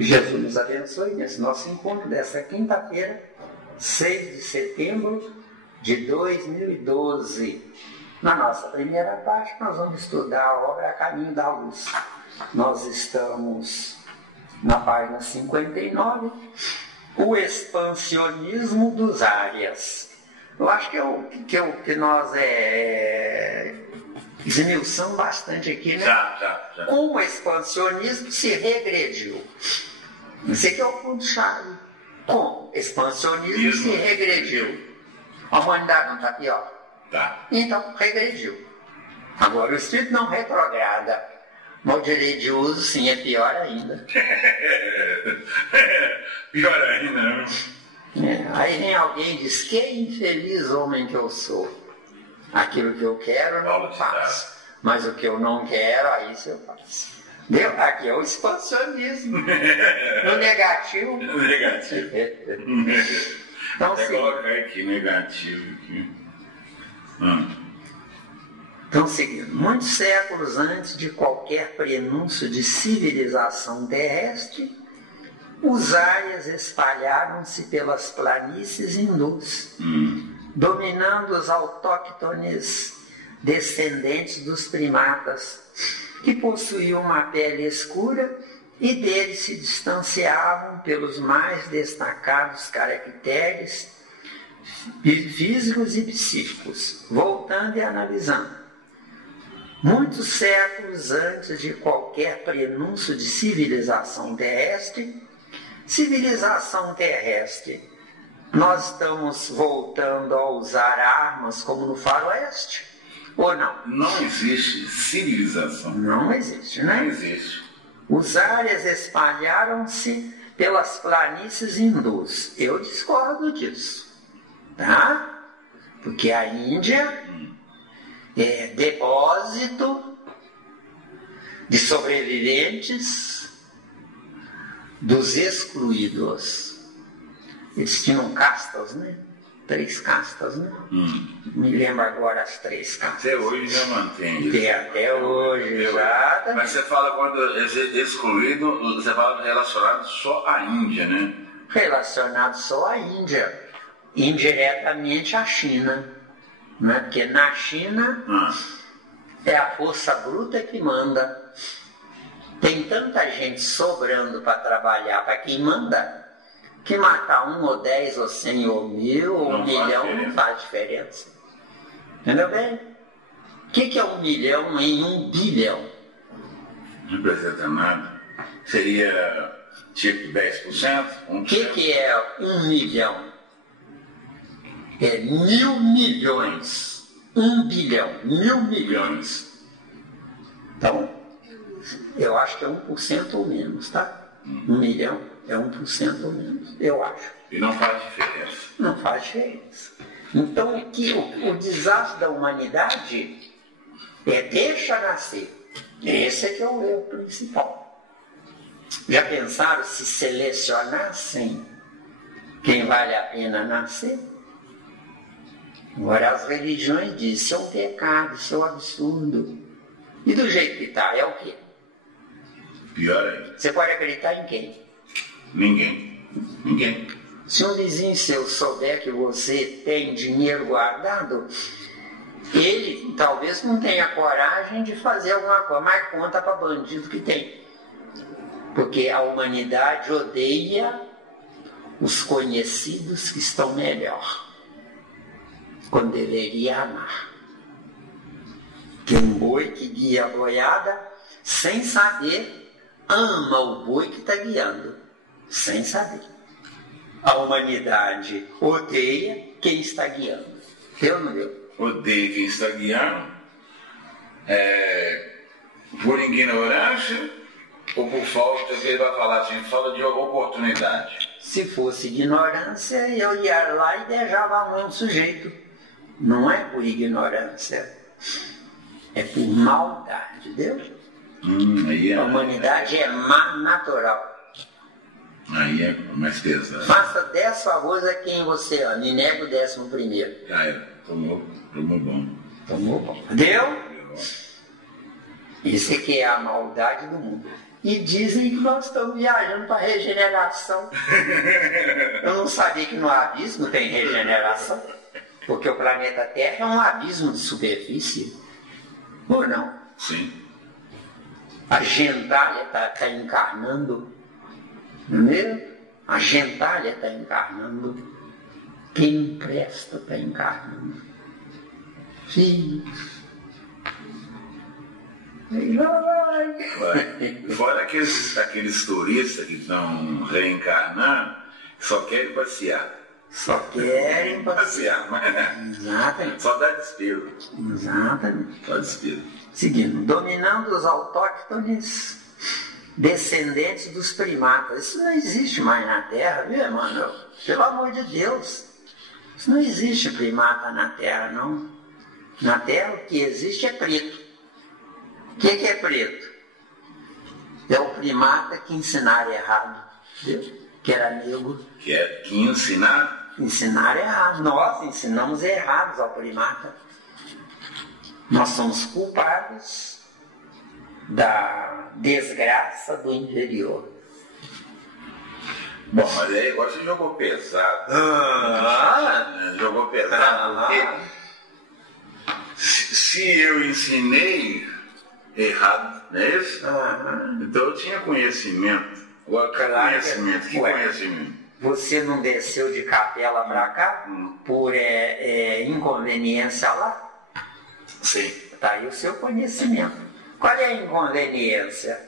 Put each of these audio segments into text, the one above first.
Que Jesus nos abençoe nesse nosso encontro dessa quinta-feira, 6 de setembro de 2012. Na nossa primeira parte, nós vamos estudar a obra A Caminho da Luz. Nós estamos na página 59, o expansionismo dos áreas. Eu acho que nós esmiuçamos bastante aqui, né? Já. Com o expansionismo se regrediu. Esse aqui é o ponto-chave. Com expansionismo se regrediu. A humanidade não está pior? Tá. Então, regrediu. Agora, o espírito não retrograda. Mas o direito de uso, sim, é pior ainda. Pior ainda, né? Aí vem alguém e diz, que infeliz homem que eu sou. Aquilo que eu quero, eu não faço. Mas o que eu não quero, aí isso eu faço. Deu? Aqui é o expansionismo. No negativo. No negativo. Então, até colocar aqui, negativo. Aqui. Então, seguindo, muitos séculos antes de qualquer prenúncio de civilização terrestre, os árias espalharam-se pelas planícies hindus, dominando os autóctones descendentes dos primatas, que possuíam uma pele escura e deles se distanciavam pelos mais destacados caracteres físicos e psíquicos. Voltando e analisando. Muitos séculos antes de qualquer prenúncio de civilização terrestre, nós estamos voltando a usar armas como no faroeste? Ou não? Não existe civilização. Não existe, né? Não existe. Os áreas espalharam-se pelas planícies hindus. Eu discordo disso. Tá? Porque a Índia é depósito de sobreviventes dos excluídos. Eles tinham castas, né? 3 castas, né? Me lembro agora as 3 castas. Até hoje já mantém isso. Até hoje, exatamente. Mas você fala quando excluído, você fala relacionado só à Índia, né? Relacionado só à Índia. Indiretamente à China, né? Porque na China é a força bruta que manda. Tem tanta gente sobrando para trabalhar para quem manda, que matar 1 ou 10 ou 100 ou 1000 ou 1 milhão não faz diferença. Entendeu bem? O que é 1 milhão em 1 bilhão? Não representa nada. Seria tipo 10%? O que é 1 milhão? É 1000 milhões. 1 bilhão, 1000 milhões. Então, eu acho que é 1% ou menos, tá? 1 milhão é 1% ou menos, eu acho. E não faz diferença. Não faz diferença. Então, o desastre da humanidade é deixa nascer. Esse é que é o erro principal. Já pensaram se selecionassem quem vale a pena nascer? Agora as religiões dizem, isso é um pecado, isso é um absurdo. E do jeito que está, é o quê? Pior ainda. Você pode acreditar em quem? Ninguém. Se um vizinho seu souber que você tem dinheiro guardado, ele talvez não tenha coragem de fazer alguma coisa, mas conta para bandido que tem. Porque a humanidade odeia os conhecidos que estão melhor, quando deveria amar. Que um boi que guia a boiada, sem saber, ama o boi que está guiando, sem saber. A humanidade odeia quem está guiando. Deu ou não deu? Odeia quem está guiando, por ignorância ou por falta, que ele vai falar assim, falta de oportunidade. Se fosse ignorância, eu ia lá e beijava a mão do sujeito. Não é por ignorância, é por maldade, deu? A humanidade é má natural. Aí é mais pesado. Faça 10 favores a quem você ama e nega o 11º. Já era, tomou bom. Tomou bom. Deu? Isso aqui é a maldade do mundo. E dizem que nós estamos viajando para regeneração. Eu não sabia que no abismo tem regeneração, porque o planeta Terra é um abismo de superfície. Ou não? Sim. A gentalha está encarnando, não é? A gentalha está encarnando. Quem não presta está encarnando. Filhos. E lá vai. Fora aqueles turistas que estão reencarnando, só querem passear. Só querem passear. Mas Exatamente. só dá despesa. Exatamente. Só despesa. Seguindo, dominando os autóctones descendentes dos primatas. Isso não existe mais na Terra, viu, Emmanuel? Pelo amor de Deus. Isso não existe primata na Terra, não. Na Terra o que existe é preto. O que é preto? É o primata que ensinaram errado, entendeu? Que era negro. Que ensinar? Ensinar errado. Nós ensinamos errados ao primata. Nós somos culpados da desgraça do inferior. Bom, mas aí agora você jogou pesado. Jogou pesado porque se eu ensinei errado, não é isso? Então eu tinha conhecimento. Agora, conhecimento? Que conhecimento? Você não desceu de Capela para cá por inconveniência lá? Sim. Está aí o seu conhecimento. Qual é a inconveniência?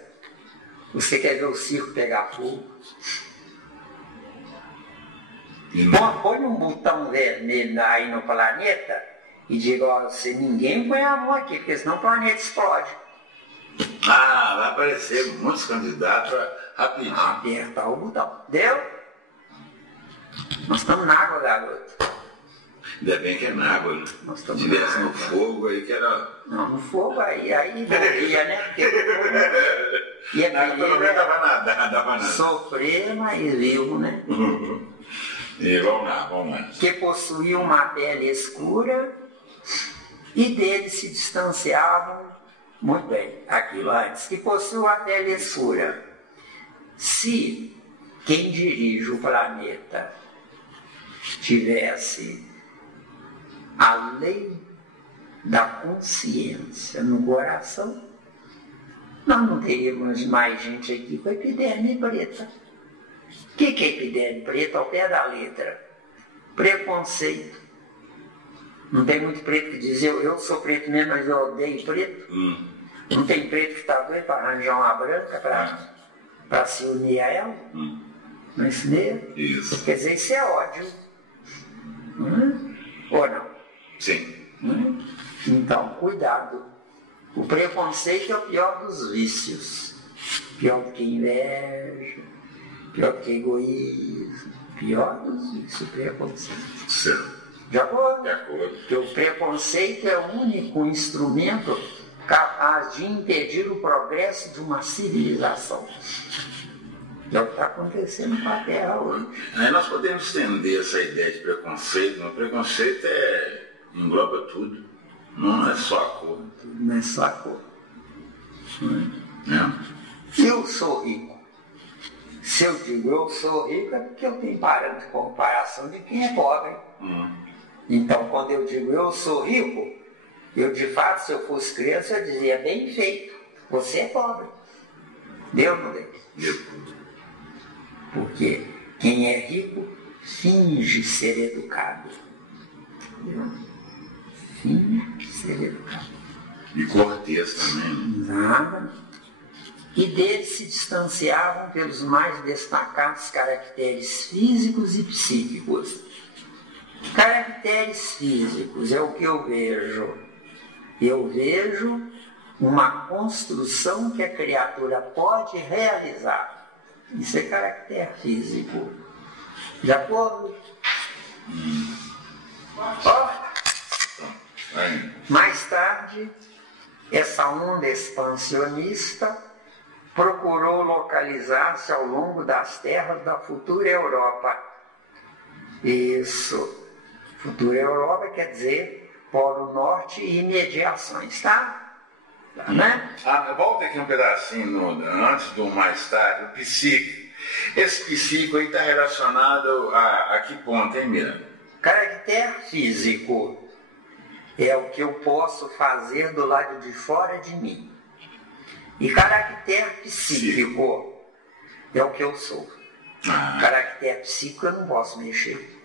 Você quer ver o circo pegar fogo? Põe um botão vermelho aí no planeta e diga, ó, se ninguém põe a mão aqui, porque senão o planeta explode. Vai aparecer muitos candidatos rapidinho. Apertar o botão. Deu? Nós estamos na água, garoto. Ainda bem que é na água, né? Se tivesse no fogo aí que era... Não, no fogo aí morria, né? Porque pelo menos dava nada. Sofrer, mas vivo, né? E vamos lá. Que possuía uma pele escura e dele se distanciavam, muito bem, aquilo antes, que possui uma pele escura. Se quem dirige o planeta tivesse a lei da consciência no coração, nós não teríamos mais gente aqui com epiderme preta. O que é epiderme preta? Ao pé da letra. Preconceito. Não tem muito preto que diz, eu sou preto mesmo, mas eu odeio preto. Não tem preto que está doido para arranjar uma branca para se unir a ela. Não é isso mesmo? Isso. Quer dizer, isso é ódio. Ou não? Sim. Então, cuidado. O preconceito é o pior dos vícios. Pior do que inveja, pior do que egoísmo, pior dos vícios, o preconceito. Certo. De acordo? De acordo. Porque o preconceito é o único instrumento capaz de impedir o progresso de uma civilização. É o que está acontecendo com a Terra hoje. Aí nós podemos estender essa ideia de preconceito, mas preconceito engloba tudo. Não é só a cor. Não é só a cor. Eu sou rico. Se eu digo eu sou rico, é porque eu tenho parâmetro de comparação de quem é pobre. Então, quando eu digo eu sou rico, eu de fato, se eu fosse criança, eu dizia bem feito, você é pobre. Deu, não deu? Deu. Porque quem é rico finge ser educado. Entendeu? Finge ser educado. E cortês também. Nada. E deles se distanciavam pelos mais destacados caracteres físicos e psíquicos. Caracteres físicos é o que eu vejo. Eu vejo uma construção que a criatura pode realizar. Isso é caráter físico. De acordo? Mais tarde, essa onda expansionista procurou localizar-se ao longo das terras da futura Europa. Isso. Futura Europa quer dizer Polo Norte e imediações, tá? Né? Volta aqui um pedacinho antes do mais tarde, o psíquico. Esse psíquico aí está relacionado a que ponto, hein, Mira? Caractere físico é o que eu posso fazer do lado de fora de mim. E caractere psíquico é o que eu sou. Caractere psíquico eu não posso mexer.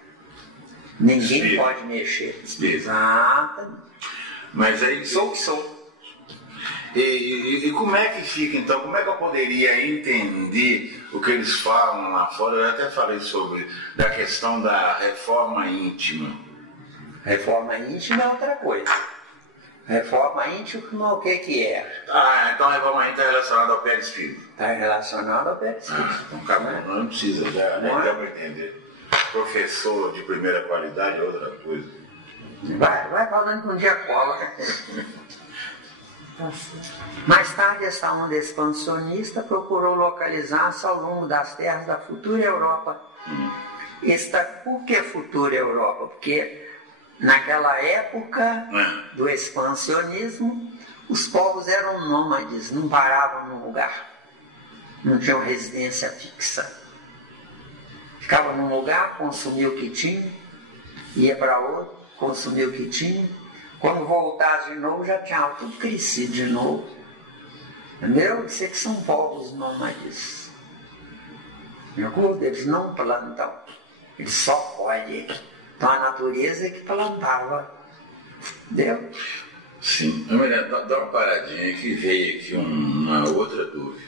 Ninguém pode mexer. Exatamente. Mas aí sou o que sou. E como é que fica então? Como é que eu poderia entender o que eles falam lá fora? Eu até falei sobre da questão da reforma íntima. Reforma íntima é outra coisa. Reforma íntima o que é? Então a reforma íntima está relacionada ao perispírito. Está relacionada ao perispírito. Então acabou, não precisa, já deu para entender. Professor de primeira qualidade é outra coisa. Vai falando que um dia cola. Mais tarde, essa onda expansionista procurou localizar-se ao longo das terras da futura Europa. Por que futura Europa? Porque naquela época do expansionismo, os povos eram nômades, não paravam num lugar, não tinham residência fixa. Ficavam num lugar, consumia o que tinha, ia para outro, consumia o que tinha. Quando voltasse de novo, já tinha tudo crescido de novo. Entendeu? Isso é que são povos nômades. Eles não plantam, eles só colhem. Então a natureza é que plantava. Entendeu? Sim. Dá uma paradinha que veio aqui uma outra dúvida.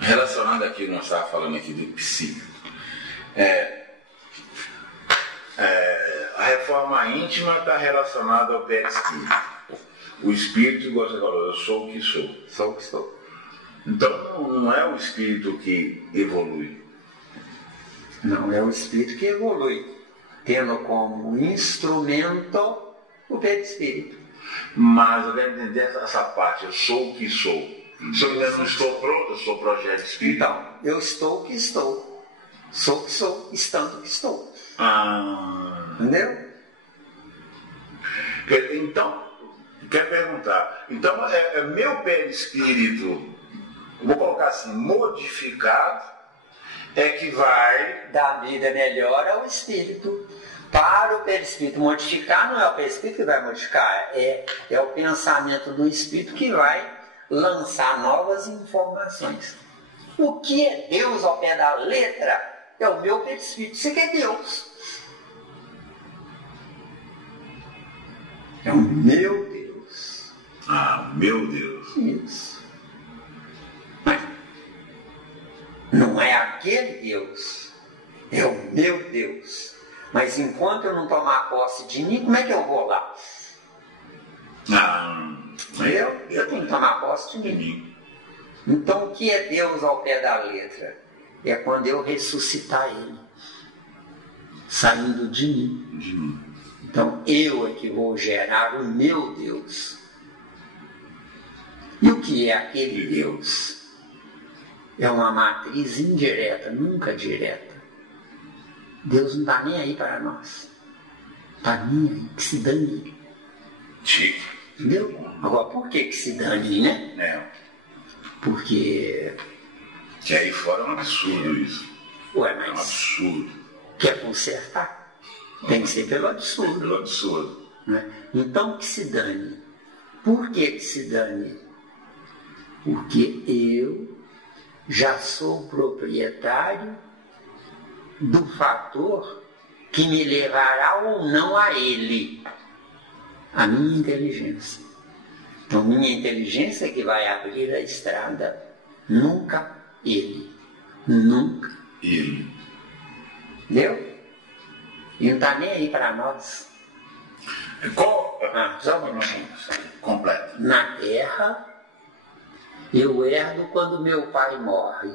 Relacionada aqui, nós estávamos falando aqui do psíquico. A reforma íntima está relacionada ao perispírito. O espírito, igual você falou, eu sou o que sou. Sou o que sou. Então não é o espírito que evolui. Não, é o espírito que evolui, tendo como instrumento o perispírito. Mas eu quero entender essa parte, eu sou o que sou. Se eu ainda não estou pronto, eu sou projeto espírita. Então, eu estou o que estou. Sou o que sou, estando o que estou. Entendeu? Então, quero perguntar. Então, é meu perispírito, vou colocar assim, modificado, é que vai dar vida melhor ao espírito. Para o perispírito modificar, não é o perispírito que vai modificar, é o pensamento do espírito que vai lançar novas informações. O que é Deus ao pé da letra é o meu perispírito. Isso que é Deus. É o meu Deus. Meu Deus. Isso. Mas não é aquele Deus. É o meu Deus. Mas enquanto eu não tomar posse de mim, como é que eu vou lá? Eu tenho que tomar posse de mim. Então o que é Deus ao pé da letra? É quando eu ressuscitar Ele, saindo de mim. Então eu é que vou gerar o meu Deus. E o que é aquele Deus? É uma matriz indireta, nunca direta. Deus não está nem aí para nós. Está nem aí, que se dane. Entendeu? Agora, por que se dane, né? Porque... Que aí fora é um absurdo isso. Ué, mas... É um absurdo. Quer consertar? Tem que ser pelo absurdo. Pelo absurdo. Né? Então, que se dane. Por que se dane? Porque eu já sou proprietário do fator que me levará ou não a ele, a minha inteligência. Então, minha inteligência é que vai abrir a estrada, nunca ele. Nunca ele. Entendeu? E não está nem aí para nós. Só um minutinho. Completo. Na terra, eu herdo quando meu pai morre.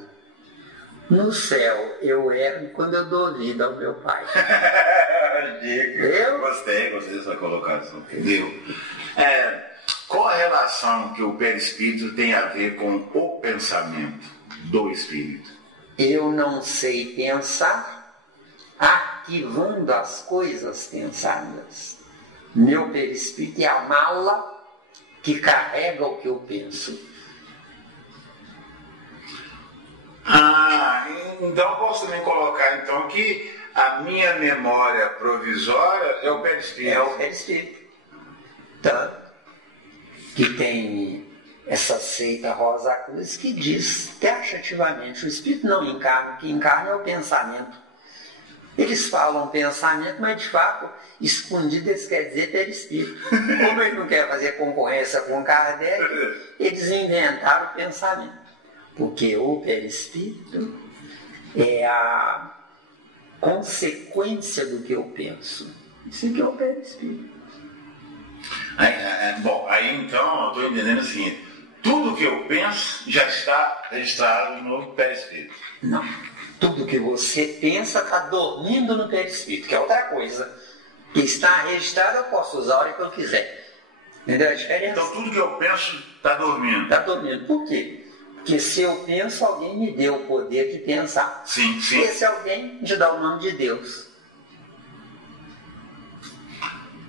No céu, eu erro quando eu dou vida ao meu pai. Eu gostei dessa colocação. Entendeu? Qual a relação que o perispírito tem a ver com o pensamento do espírito? Eu não sei pensar arquivando as coisas pensadas. Meu perispírito é a mala que carrega o que eu penso. Então posso também colocar então que a minha memória provisória é o perispírito. É o perispírito. Tanto que tem essa seita Rosa Cruz que diz taxativamente: o espírito não encarna, o que encarna é o pensamento. Eles falam pensamento, mas de fato, escondido eles querem dizer perispírito. Como ele não quer fazer concorrência com Kardec, eles inventaram o pensamento. Porque o perispírito é a consequência do que eu penso. Isso aqui é o perispírito. Bom, aí então eu estou entendendo o seguinte: tudo que eu penso já está registrado no perispírito. Não. Tudo que você pensa está dormindo no perispírito, que é outra coisa. Que está registrado, eu posso usar a hora que eu quiser. Entendeu a diferença? Então tudo que eu penso está dormindo. Está dormindo. Por quê? Porque se eu penso, alguém me deu o poder de pensar. Sim, sim. Esse alguém te dá o nome de Deus.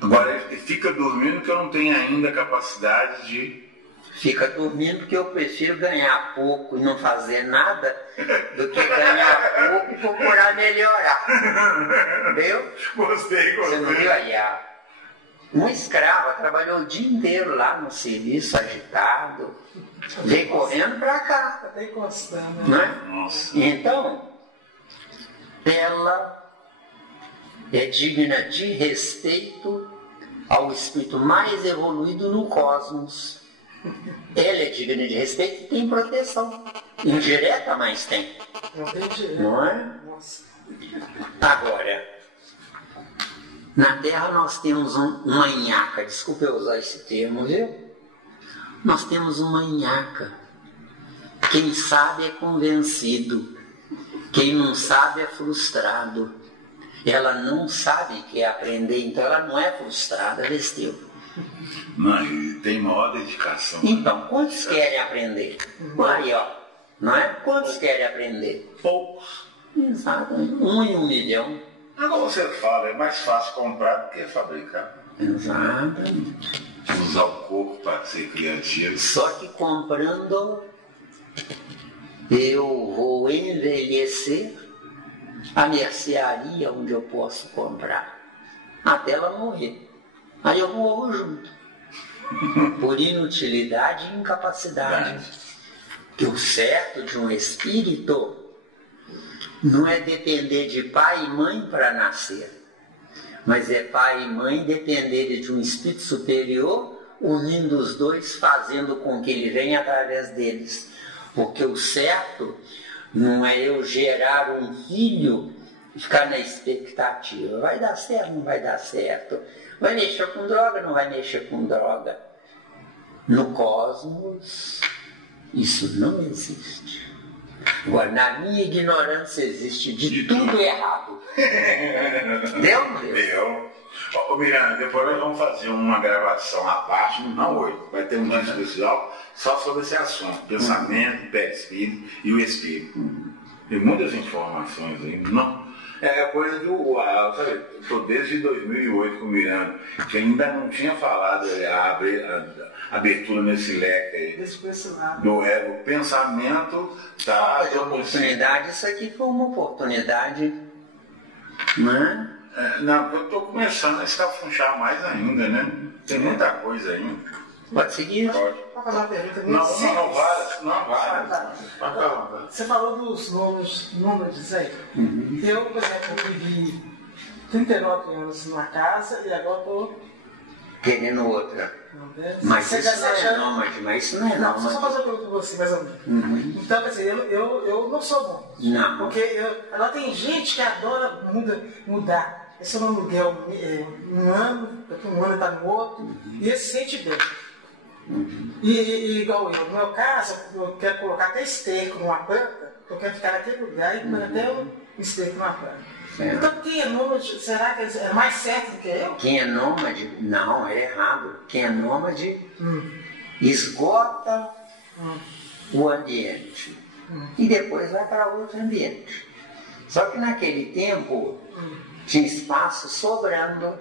Agora, ele fica dormindo que eu não tenho ainda capacidade de... Fica dormindo porque eu prefiro ganhar pouco e não fazer nada do que ganhar pouco e procurar melhorar. Viu? Gostei. Você não viu aí? Uma escrava trabalhou o dia inteiro lá no serviço, agitado, veio correndo para cá. Até encostando. Não é? Nossa. Então, ela é digna de respeito ao espírito mais evoluído no cosmos. Ela é digna de respeito e tem proteção. Indireta, mas tem. Não tem direito. Não é? Nossa. Agora, na Terra nós temos uma nhaca, desculpa eu usar esse termo, viu? Nós temos uma nhaca. Quem sabe é convencido. Quem não sabe é frustrado. Ela não sabe que é aprender, então ela não é frustrada, vestiu. Não, e tem maior dedicação. Então, quantos querem aprender? Aí, ó, não é? Quantos querem aprender? Poucos. Exatamente. 1 em 1 milhão. Agora você fala, é mais fácil comprar do que fabricar. Exatamente. Usar o corpo para ser criativo. Só que comprando, eu vou envelhecer a mercearia onde eu posso comprar, até ela morrer. Aí eu morro junto. Por inutilidade e incapacidade. Que o certo de um espírito não é depender de pai e mãe para nascer, mas é pai e mãe depender de um espírito superior, unindo os dois, fazendo com que ele venha através deles. Porque o certo não é eu gerar um filho e ficar na expectativa. Vai dar certo, não vai dar certo. Vai mexer com droga, não vai mexer com droga. No cosmos, isso não existe. Agora, na minha ignorância, existe de tudo errado. Deu, não deu? Deu. Ô Miranda, depois nós vamos fazer uma gravação à parte, não hoje, vai ter um dia especial só sobre esse assunto, pensamento, perispírito e o espírito. Tem muitas informações aí, não? É coisa do... Sabe, eu estou desde 2008 com o Miranda, que ainda não tinha falado a abertura nesse leque aí. Do ego, pensamento, tá... Mas oportunidade, isso aqui foi uma oportunidade, não é? Não, eu estou começando a escafunchar mais ainda, né? Tem muita coisa ainda. Pode seguir? Pode. Vou fazer uma pergunta bem Não simples. vale. Você falou dos números aí. Eu, por exemplo, vivi 39 anos numa casa e agora estou... Querendo outra. Mas isso não é nômade, mas isso não é Não, nômade. só fazer uma pergunta para você, mais ou menos. Então, quer dizer, eu não sou bom. Não. Porque ela tem gente que adora mudar. Esse é um aluguel um ano, daqui um ano está no outro, e ele se sente bem. E igual eu, no meu caso, eu quero colocar até esterco numa planta, eu quero ficar naquele lugar e pôr até um esterco numa planta. Então, quem é nômade, será que é mais certo do que eu? Quem é nômade, não, é errado. Quem é nômade esgota o ambiente e depois vai para outro ambiente. Só que naquele tempo tinha espaço sobrando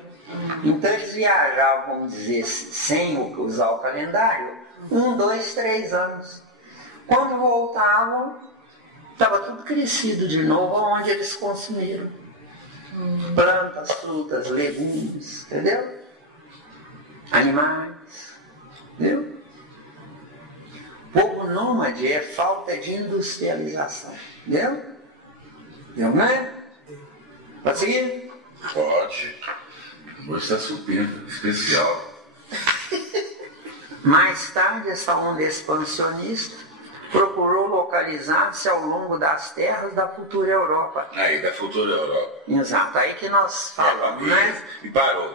Então eles viajavam, vamos dizer, sem usar o calendário, 1, 2, 3 anos. Quando voltavam, estava tudo crescido de novo, onde eles consumiram. Plantas, frutas, legumes, entendeu? Animais, entendeu? Povo nômade é falta de industrialização, entendeu? Entendeu, não é? Pode seguir? Pode. Hoje está super especial. Mais tarde, essa onda expansionista procurou localizar-se ao longo das terras da futura Europa. Aí, da futura Europa. Exato, aí que nós falamos, né? E parou.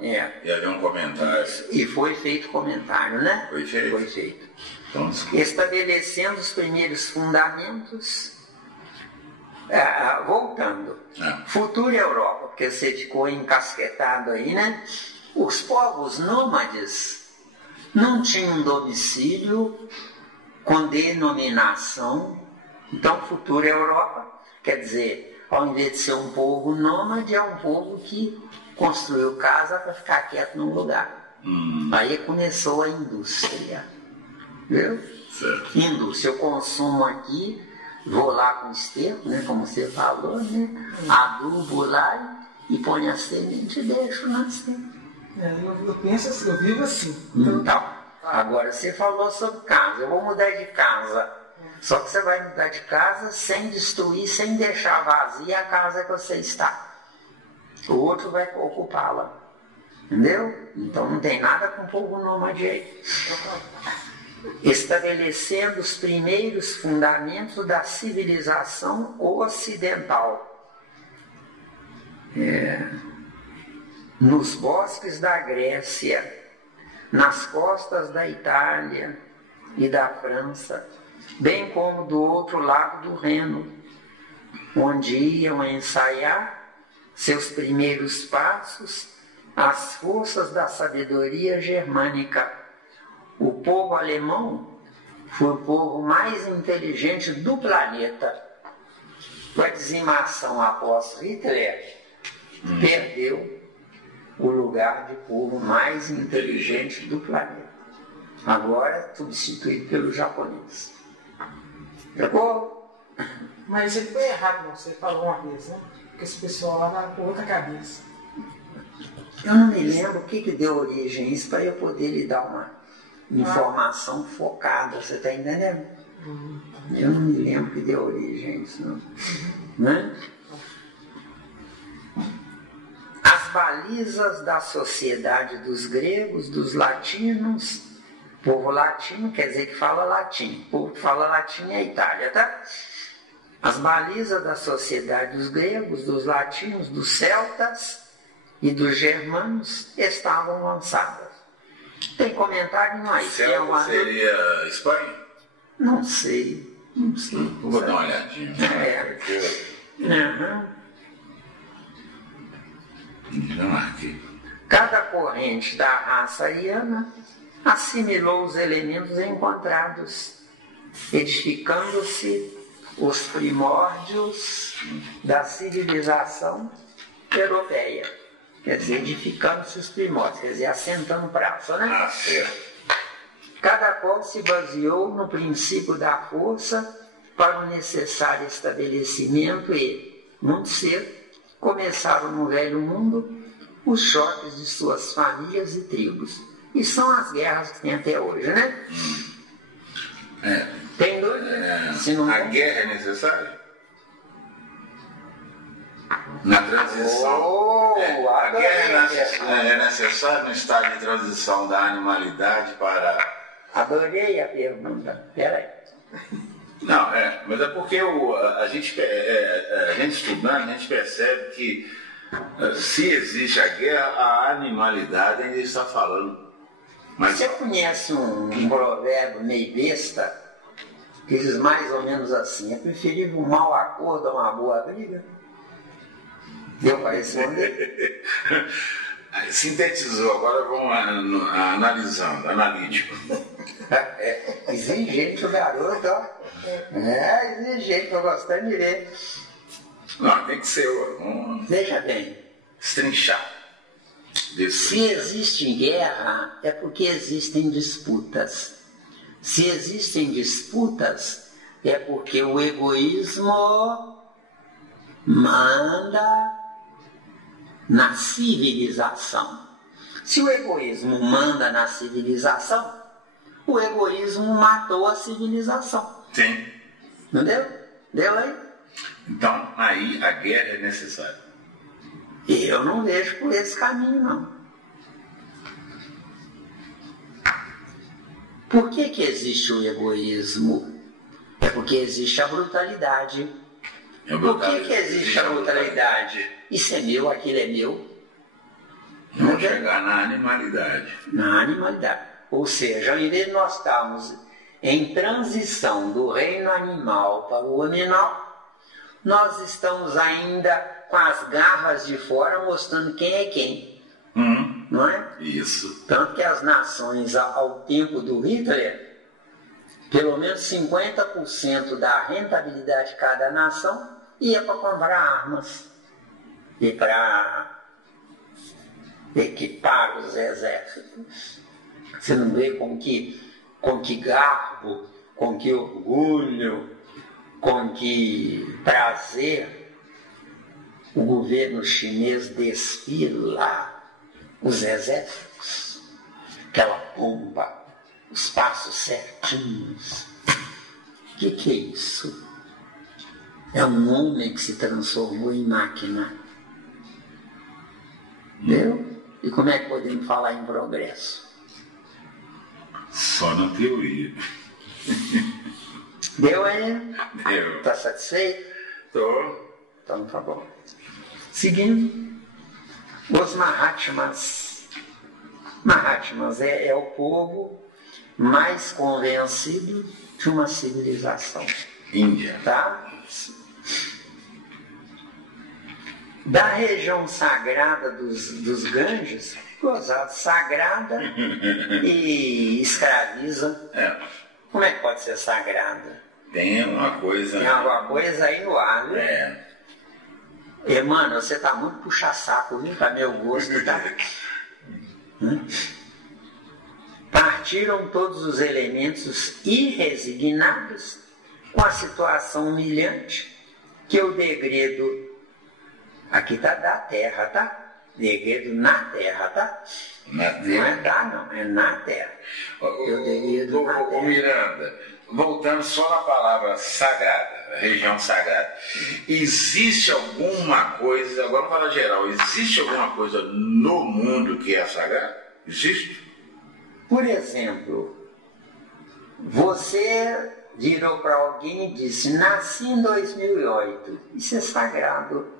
É. E havia um comentário. E foi feito comentário, né? Foi feito? Foi feito. Então, Estabelecendo os primeiros fundamentos, voltando. Futura Europa, porque você ficou encasquetado aí, né? Os povos nômades não tinham domicílio com denominação. Então, futura Europa, quer dizer, ao invés de ser um povo nômade, é um povo que construiu casa para ficar quieto num lugar. Aí começou a indústria. Viu? Certo. Indústria. Eu consumo aqui, vou lá com esterco, né, como você falou, né? Adubo lá e ponho a semente e deixo nascer. Eu penso assim, eu vivo assim. Então, agora você falou sobre casa. Eu vou mudar de casa. Só que você vai mudar de casa sem destruir, sem deixar vazia a casa que você está. O outro vai ocupá-la. Entendeu? Então não tem nada com o povo nômade aí. Estabelecendo os primeiros fundamentos da civilização ocidental. Nos bosques da Grécia, nas costas da Itália e da França, bem como do outro lado do Reno, onde iam ensaiar seus primeiros passos as forças da sabedoria germânica. O povo alemão foi o povo mais inteligente do planeta. Com a dizimação após Hitler, perdeu o lugar de povo mais inteligente do planeta. Agora é substituído pelo japonês. De acordo? Mas ele foi errado, não. Você falou uma vez, né? Porque esse pessoal lá dá com outra cabeça. Eu não me lembro o que deu origem a isso para eu poder lhe dar uma informação focada, você está entendendo? Eu não me lembro que deu origem a isso, não. Né? As balizas da sociedade dos gregos, dos latinos, povo latino quer dizer que fala latim, o povo que fala latim é a Itália, tá? As balizas da sociedade dos gregos, dos latinos, dos celtas e dos germanos estavam lançadas. Tem comentário aí. Celta seria Espanha? Não sei. Vou dar uma olhadinha. Cada corrente da raça ariana assimilou os elementos encontrados, edificando-se os primórdios da civilização europeia. Quer dizer, edificando-se os primórdios, quer dizer, assentando praça, né? Certo. Cada qual se baseou no princípio da força para o necessário estabelecimento e, muito cedo, começaram no velho mundo os choques de suas famílias e tribos. E são as guerras que tem até hoje, né? Tem dúvida? Se não a guerra é necessária? Na transição. A guerra é necessária no estado de transição da animalidade para... Adorei a pergunta. Peraí. Não, mas é porque a gente estudando, a gente percebe que se existe a guerra, a animalidade ainda está falando. Mas você conhece um provérbio meio besta, que diz mais ou menos assim: é preferível um mau acordo a uma boa briga? Deu para responder? Sintetizou, agora vamos analisando, analítico. Exigente o garoto, ó. Exigente, estou gostando de ver. Não, tem que ser. Veja bem. Estrinchar. Se existe guerra, é porque existem disputas. Se existem disputas, é porque o egoísmo manda na civilização. Se o egoísmo manda na civilização, o egoísmo matou a civilização. Sim. Não deu? Deu aí? Então, aí a guerra é necessária. Eu não vejo por esse caminho, não. Por que que existe o egoísmo? É porque existe a brutalidade. Por que que existe a brutalidade? Isso é meu, aquilo é meu. Vamos chegar na animalidade. Na animalidade. Ou seja, ao invés de nós estarmos em transição do reino animal para o animal, nós estamos ainda com as garras de fora mostrando quem é quem. Não é? Isso. Tanto que as nações, ao tempo do Hitler, pelo menos 50% da rentabilidade de cada nação ia para comprar armas e para equipar os exércitos. Você não vê com que garbo, com que orgulho, com que prazer o governo chinês desfila os exércitos, aquela pompa, os passos certinhos. O que é isso? É um homem que se transformou em máquina. Entendeu? E como é que podemos falar em progresso? Só na teoria. Deu aí? Deu. Está satisfeito? Tô. Então tá bom. Seguindo, os Mahatmas. Mahatmas é o povo mais convencido de uma civilização. Índia. Tá? Da região sagrada dos Ganges, gozado, sagrada e escraviza. Como é que pode ser sagrada? Tem uma coisa. Tem alguma coisa aí no ar, viu? Mano, você tá muito puxa-saco, viu? Pra meu gosto, tá? Partiram todos os elementos irresignados com a situação humilhante que o degredo aqui tá da terra, tá? Degredo na terra, tá? Na terra? Não é da, não, é na terra. Eu degredo na terra. Miranda, voltando só na palavra sagrada, região sagrada, existe alguma coisa, agora vamos falar geral, existe alguma coisa no mundo que é sagrada? Existe? Por exemplo, você virou para alguém e disse, nasci em 2008. Isso é sagrado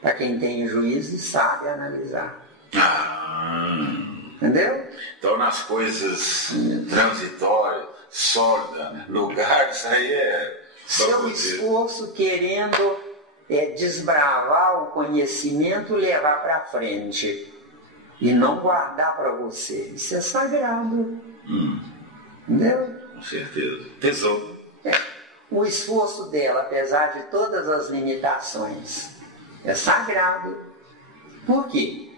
para quem tem juízo e sabe analisar. Entendeu? Então nas coisas transitórias, sólidas, lugares, isso aí é... Seu esforço querendo desbravar o conhecimento, levar para frente e não guardar para você. Isso é sagrado. Entendeu? Com certeza. Tesouro. O esforço dela, apesar de todas as limitações, é sagrado. Por quê?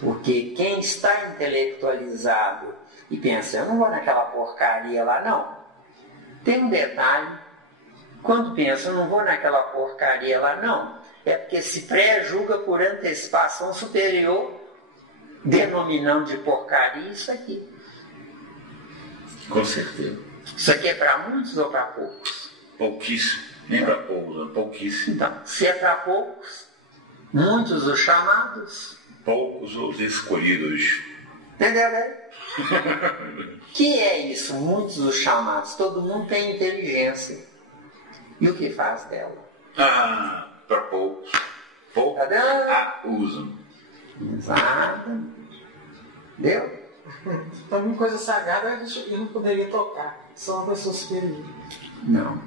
Porque quem está intelectualizado e pensa, eu não vou naquela porcaria lá, não. Tem um detalhe, quando pensa, eu não vou naquela porcaria lá, não, é porque se pré-julga por antecipação superior, denominando de porcaria isso aqui. Com certeza. Isso aqui é para muitos ou para poucos? Pouquíssimo. Nem para poucos, pouquíssimo. Então, se é para poucos, muitos os chamados, poucos os escolhidos. Entendeu, né? Que é isso, muitos os chamados? Todo mundo tem inteligência. E o que faz dela? Para poucos. Poucos a usam. Exato. Deu? Então, uma coisa sagrada a gente não poderia tocar. Só uma pessoa superior. Não.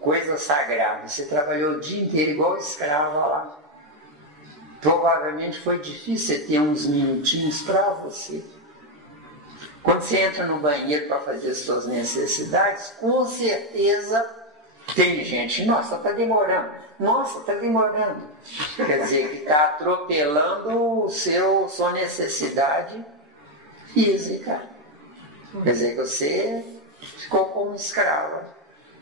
Coisa sagrada. Você trabalhou o dia inteiro igual escrava lá. Provavelmente foi difícil você ter uns minutinhos para você. Quando você entra no banheiro para fazer suas necessidades, com certeza Tem gente, nossa, está demorando. Nossa, está demorando. Quer dizer, que está atropelando sua necessidade física. Quer dizer, que você ficou como escrava.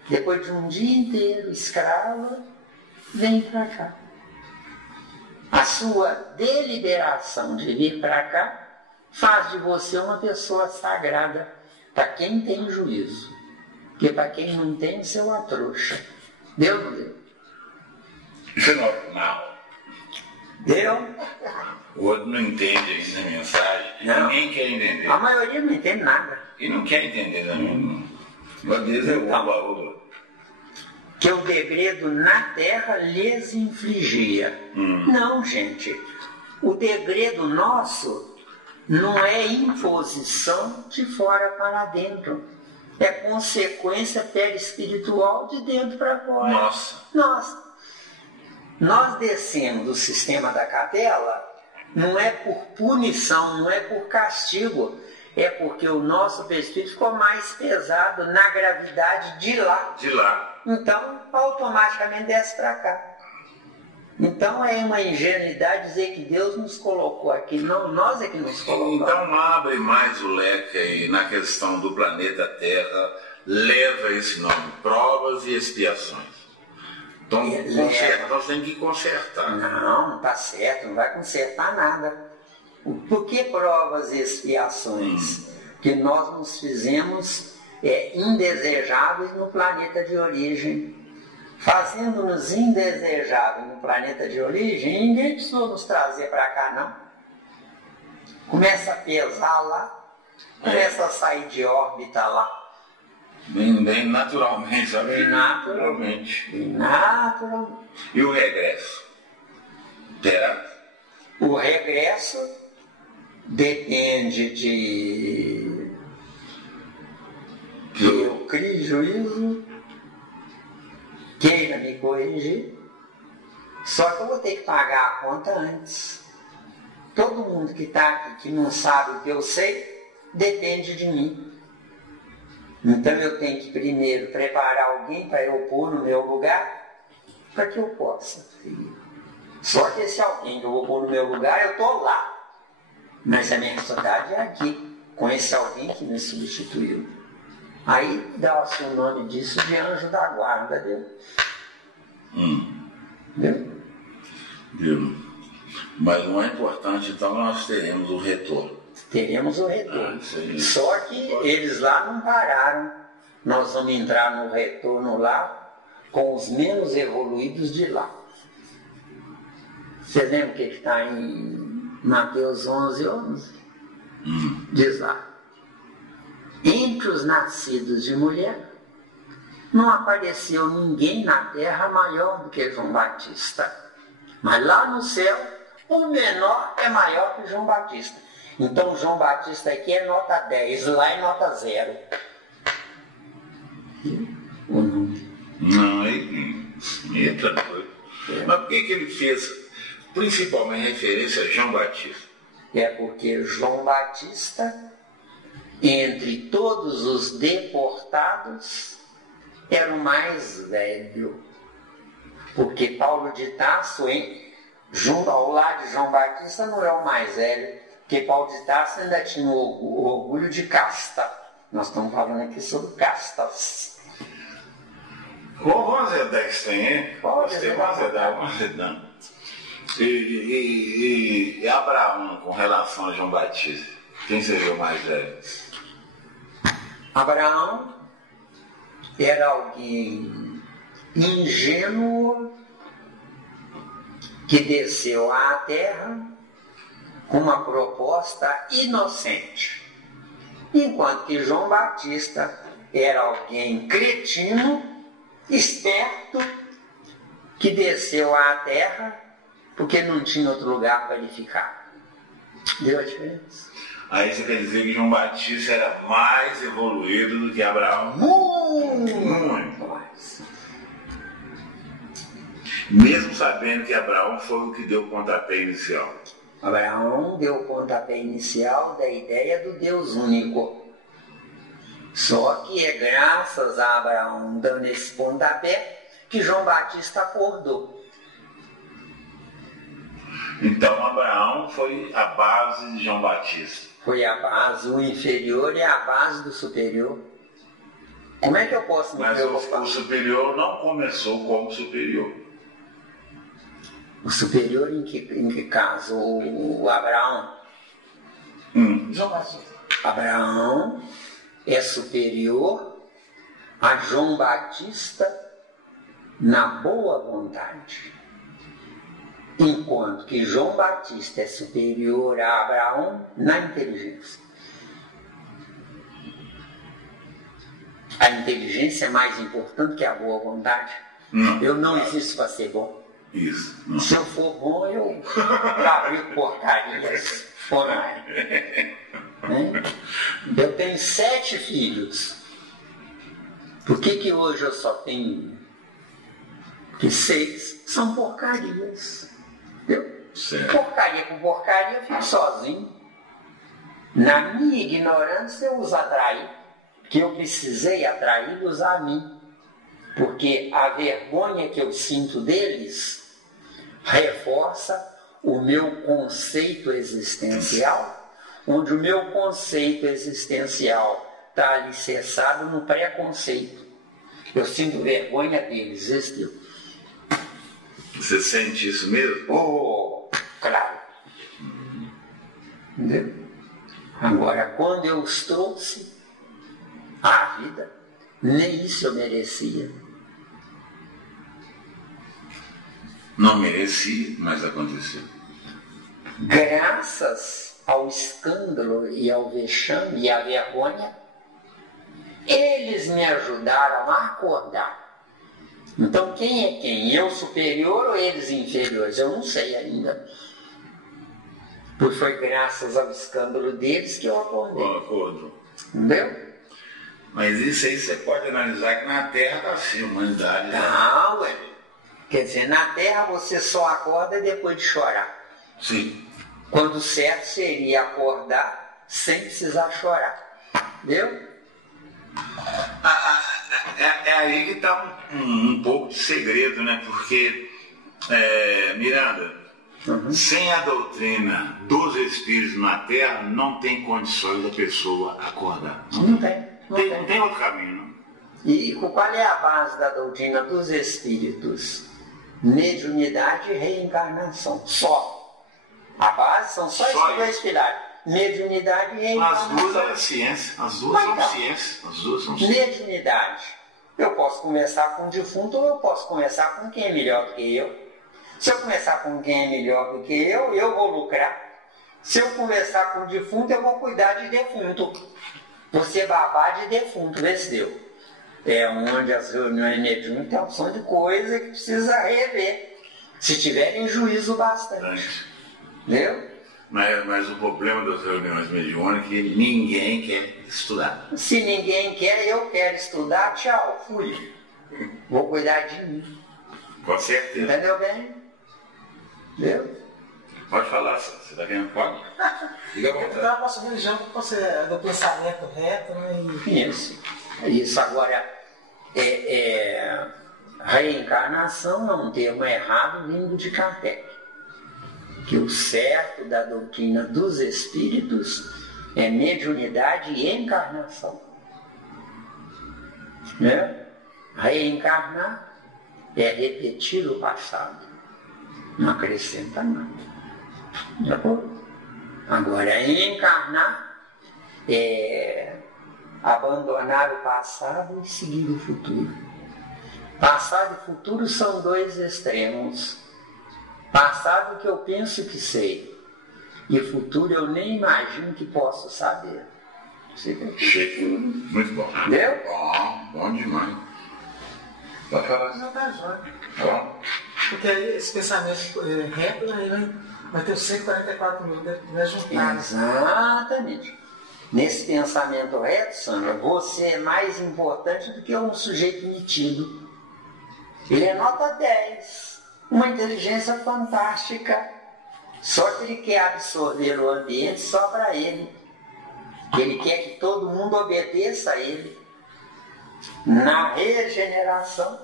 Depois de um dia inteiro escrava, vem para cá. A sua deliberação de vir para cá faz de você uma pessoa sagrada para quem tem juízo. Porque para quem não tem, você é uma trouxa. Deu ou não deu? Isso é normal. Deu? O outro não entende ainda a mensagem. Não. Ninguém quer entender. A maioria não entende nada. E não quer entender também. Às vezes é o Que o degredo na terra lhes infligia. Não, gente. O degredo nosso não é imposição de fora para dentro. É consequência perispiritual de dentro para fora. Nossa. Nós descemos do sistema da cadela, não é por punição, não é por castigo. É porque o nosso perispírito ficou mais pesado na gravidade de lá. De lá. Então, automaticamente desce para cá. Então é uma ingenuidade dizer que Deus nos colocou aqui. Não, nós é que nos colocamos. Então abre mais o leque aí na questão do planeta Terra, leva esse nome, provas e expiações. Então, nós temos que consertar. Não está certo, não vai consertar nada. Por que provas e expiações? Que nós nos fizemos indesejáveis no planeta de origem. Fazendo-nos indesejáveis no planeta de origem, ninguém precisou nos trazer para cá, não. Começa a pesar lá, começa a sair de órbita lá. Bem naturalmente, sabe? Bem naturalmente. E o regresso? Terá? O regresso depende de que eu crie juízo, queira me corrigir, só que eu vou ter que pagar a conta antes. Todo mundo que está aqui, que não sabe o que eu sei, depende de mim. Então eu tenho que primeiro preparar alguém para eu pôr no meu lugar, para que eu possa. Só que esse alguém que eu vou pôr no meu lugar, eu estou lá. Mas a minha responsabilidade é aqui, com esse alguém que me substituiu. Aí dá-se o nome disso de anjo da guarda, viu? Viu? Mas o mais importante, então, nós teremos o retorno. Teremos o retorno. Só que eles lá não pararam. Nós vamos entrar no retorno lá com os menos evoluídos de lá. Você lembra o que está em Mateus 11:11? Diz lá. Entre os nascidos de mulher, não apareceu ninguém na terra maior do que João Batista. Mas lá no céu, o menor é maior que João Batista. Então João Batista aqui é nota 10, lá é nota 0. Ou não? Não, é tranquilo. Mas por que ele fez principalmente referência a João Batista? É porque João Batista, entre todos os deportados, era o mais velho. Porque Paulo de Tarso, junto ao lado de João Batista, não é o mais velho. Porque Paulo de Tarso ainda tinha o orgulho de casta. Nós estamos falando aqui sobre castas. Vamos azedar isso tem, hein? Vamos azedar. E Abraão, com relação a João Batista, quem seria o mais velho? Abraão era alguém ingênuo que desceu à terra com uma proposta inocente. Enquanto que João Batista era alguém cretino, esperto, que desceu à terra porque não tinha outro lugar para ele ficar. Deu a diferença? Aí você quer dizer que João Batista era mais evoluído do que Abraão? Muito mais. Mesmo sabendo que Abraão foi o que deu o pontapé inicial. Abraão deu o pontapé inicial da ideia do Deus único. Só que é graças a Abraão dando esse pontapé que João Batista acordou. Então Abraão foi a base de João Batista. Foi a base, o inferior é a base do superior. Como é que eu posso me preocupar? Mas o superior não começou como superior. O superior em que caso? O Abraão? João Batista. Abraão é superior a João Batista na boa vontade. Enquanto que João Batista é superior a Abraão na inteligência. A inteligência é mais importante que a boa vontade. Eu não existo para ser bom. Isso. Se eu for bom, eu fabrico porcarias. Eu tenho 7 filhos. Por que hoje eu só tenho 1? Porque 6 são porcarias. Entendeu? Porcaria com porcaria eu fico sozinho. Na minha ignorância eu os atraí. Que eu precisei atraí-los a mim. Porque a vergonha que eu sinto deles reforça o meu conceito existencial, onde o meu conceito existencial está alicerçado no preconceito. Eu sinto vergonha deles, Esteu. Você sente isso mesmo? Oh, claro. Entendeu? Agora, quando eu os trouxe à vida, nem isso eu merecia. Não merecia, mas aconteceu. Graças ao escândalo e ao vexame e à vergonha, eles me ajudaram a acordar. Então quem é quem? Eu superior ou eles inferiores? Eu não sei ainda. Porque foi graças ao escândalo deles que eu acordei. Acordou. Entendeu? Mas isso aí você pode analisar que na Terra está assim, a humanidade. Não, ué. Quer dizer, na Terra você só acorda depois de chorar. Sim. Quando o certo seria acordar sem precisar chorar. Entendeu? É aí que está um pouco de segredo, né? Porque, Miranda, sem a doutrina dos espíritos na Terra, não tem condições da pessoa acordar. Não tem. Não tem outro caminho, não. E qual é a base da doutrina dos espíritos? Mediunidade e reencarnação. Só. A base são só esses dois pilares. Mediunidade e reencarnação. As duas é ciência. As duas são ciência. As duas são ciência. Mediunidade. Eu posso começar com um defunto ou eu posso começar com quem é melhor do que eu. Se eu começar com quem é melhor do que eu vou lucrar. Se eu começar com um defunto, eu vou cuidar de defunto. Você babar de defunto, vê se deu. É onde as reuniões mediúnicas tem opção de coisa que precisa rever. Se tiverem juízo bastante. Entendeu? Mas o problema das reuniões mediúnicas é que ninguém quer estudar. Se ninguém quer, eu quero estudar, tchau, fui. Vou cuidar de mim. Com certeza. Entendeu bem? Entendeu? Pode falar, você está querendo? Pode? Fica à vontade. Da nossa religião, do pensamento reto, né? Isso. Agora, reencarnação é um termo errado vindo de Kardec. Que o certo da doutrina dos espíritos é mediunidade e encarnação. Né? Reencarnar é repetir o passado. Não acrescenta nada. De acordo? Agora, encarnar é abandonar o passado e seguir o futuro. Passado e futuro são dois extremos. Passado que eu penso que sei, e futuro eu nem imagino que posso saber. Muito bom. Entendeu? Bom demais. Pode falar. Não tá jóia. Bom. Porque aí esse pensamento reto, aí vai ter os 144 mil, vai juntar. Exatamente. Nesse pensamento reto, Sandra, você é mais importante do que um sujeito metido. Ele é nota 10. Uma inteligência fantástica. Só que ele quer absorver o ambiente só para ele. que ele quer que todo mundo obedeça a ele. Na regeneração,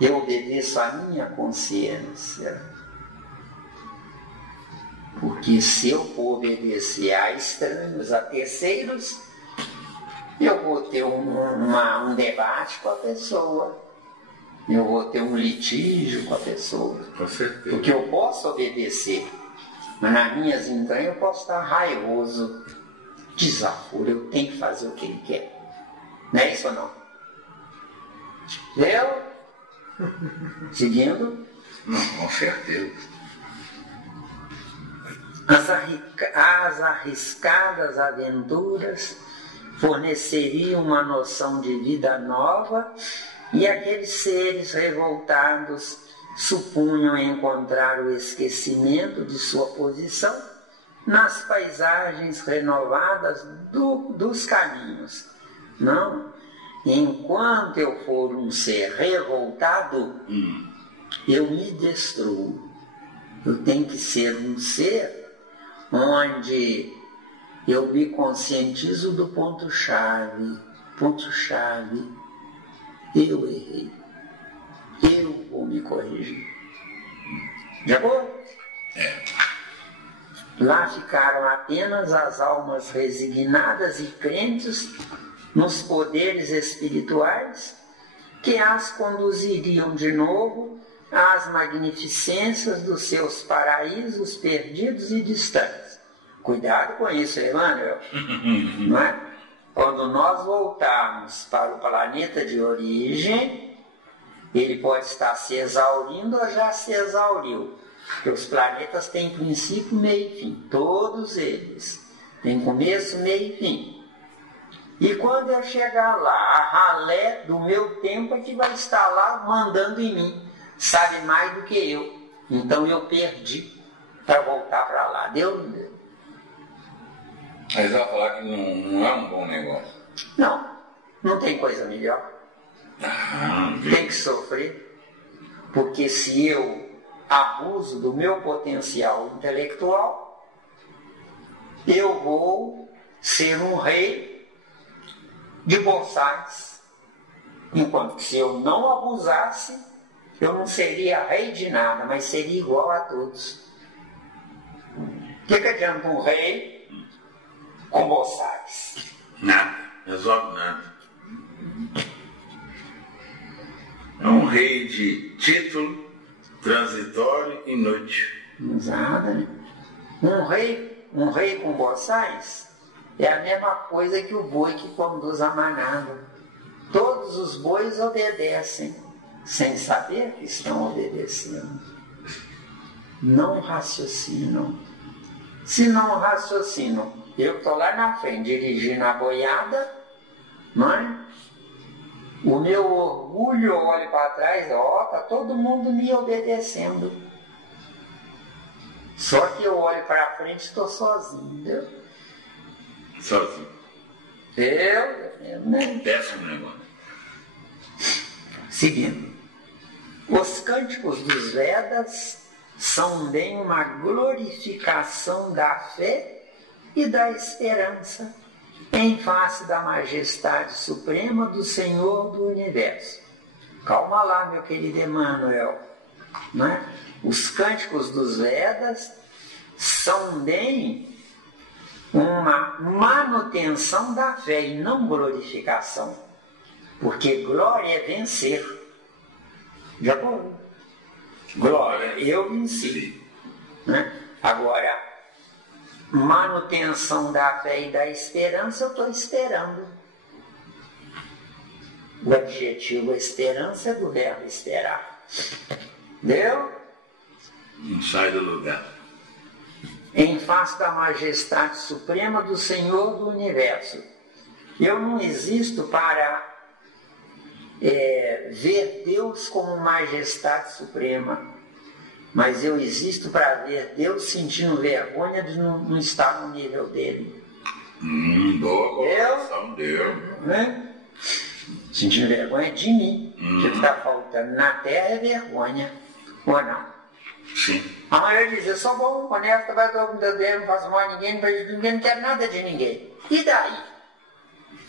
eu obedeço à minha consciência. Porque se eu for obedecer a estranhos, a terceiros, eu vou ter um debate com a pessoa. Eu vou ter um litígio com a pessoa. Com certeza. Porque eu posso obedecer, mas nas minhas entranhas eu posso estar raivoso, desaforo, eu tenho que fazer o que ele quer. Não é isso ou não? Eu? Seguindo? Não, com certeza. As arriscadas aventuras forneceriam uma noção de vida nova e aqueles seres revoltados supunham encontrar o esquecimento de sua posição nas paisagens renovadas dos caminhos. Não, enquanto eu for um ser revoltado, eu me destruo. Eu tenho que ser um ser onde eu me conscientizo do ponto-chave. Ponto-chave, eu errei. Eu vou me corrigir. De acordo? Lá ficaram apenas as almas resignadas e crentes nos poderes espirituais que as conduziriam de novo às magnificências dos seus paraísos perdidos e distantes. Cuidado com isso, Emmanuel. Não é? Quando nós voltarmos para o planeta de origem, ele pode estar se exaurindo ou já se exauriu. Porque os planetas têm princípio, meio e fim. Todos eles. Tem começo, meio e fim. E quando eu chegar lá, a ralé do meu tempo é que vai estar lá mandando em mim. Sabe mais do que eu. Então eu perdi para voltar para lá. Deu? Mas ela falar que não é um bom negócio. Não tem coisa melhor. Tem que sofrer. Porque se eu abuso do meu potencial intelectual, eu vou ser um rei de boçais. Enquanto que se eu não abusasse, eu não seria rei de nada, mas seria igual a todos. O que adianta um rei com boçais? Nada, resolve nada. É um rei de título, transitório, inútil. Exato, né? Um rei com boçais é a mesma coisa que o boi que conduz a manada. Todos os bois obedecem, sem saber que estão obedecendo. Não raciocinam. Se não raciocinam, eu estou lá na frente dirigindo a boiada, não é? O meu orgulho, eu olho para trás, está todo mundo me obedecendo. Só que eu olho para frente e estou sozinho, entendeu? Sozinho. Né? Péssimo negócio. Seguindo. Os cânticos dos Vedas são bem uma glorificação da fé e da esperança em face da majestade suprema do Senhor do Universo. Calma lá, meu querido Emmanuel. Não é? Os cânticos dos Vedas são bem uma manutenção da fé e não glorificação. Porque glória é vencer. De acordo? Glória, eu venci. Né? Agora, manutenção da fé e da esperança, eu estou esperando. O adjetivo esperança é do verbo esperar. Deu? Não sai do lugar. Em face da majestade suprema do Senhor do Universo. Eu não existo para ver Deus como majestade suprema, mas eu existo para ver Deus sentindo vergonha de não estar no nível dele. Boa colocação, deu. Né? Sentindo vergonha de mim. O que está faltando na terra é vergonha, ou não? Sim. A maioria diz, eu sou bom, honesto, não faço mal a ninguém, não prejudico ninguém, não quero nada de ninguém. E daí?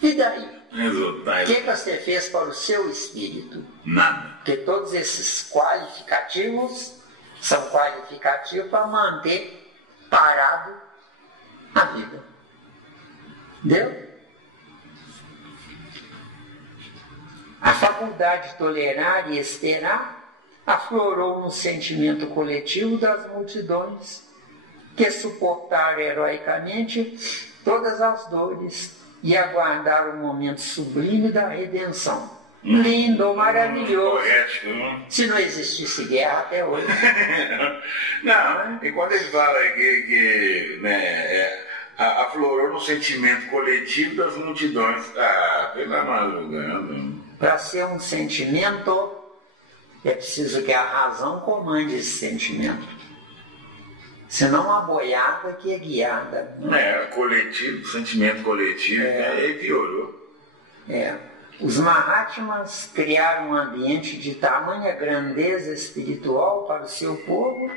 E daí? O que você fez para o seu espírito? Nada. Porque todos esses qualificativos são qualificativos para manter parado a vida. Entendeu? A faculdade de tolerar e esperar aflorou no sentimento coletivo das multidões que suportaram heroicamente todas as dores e aguardaram o momento sublime da redenção. Lindo, maravilhoso. Poético, se não existisse guerra até hoje. Não, e quando ele fala que aflorou no sentimento coletivo das multidões, pela madrugada. Para ser um sentimento, é preciso que a razão comande esse sentimento. Senão a boiada que é guiada. Coletivo, sentimento coletivo, aí piorou. Os Mahatmas criaram um ambiente de tamanha grandeza espiritual para o seu povo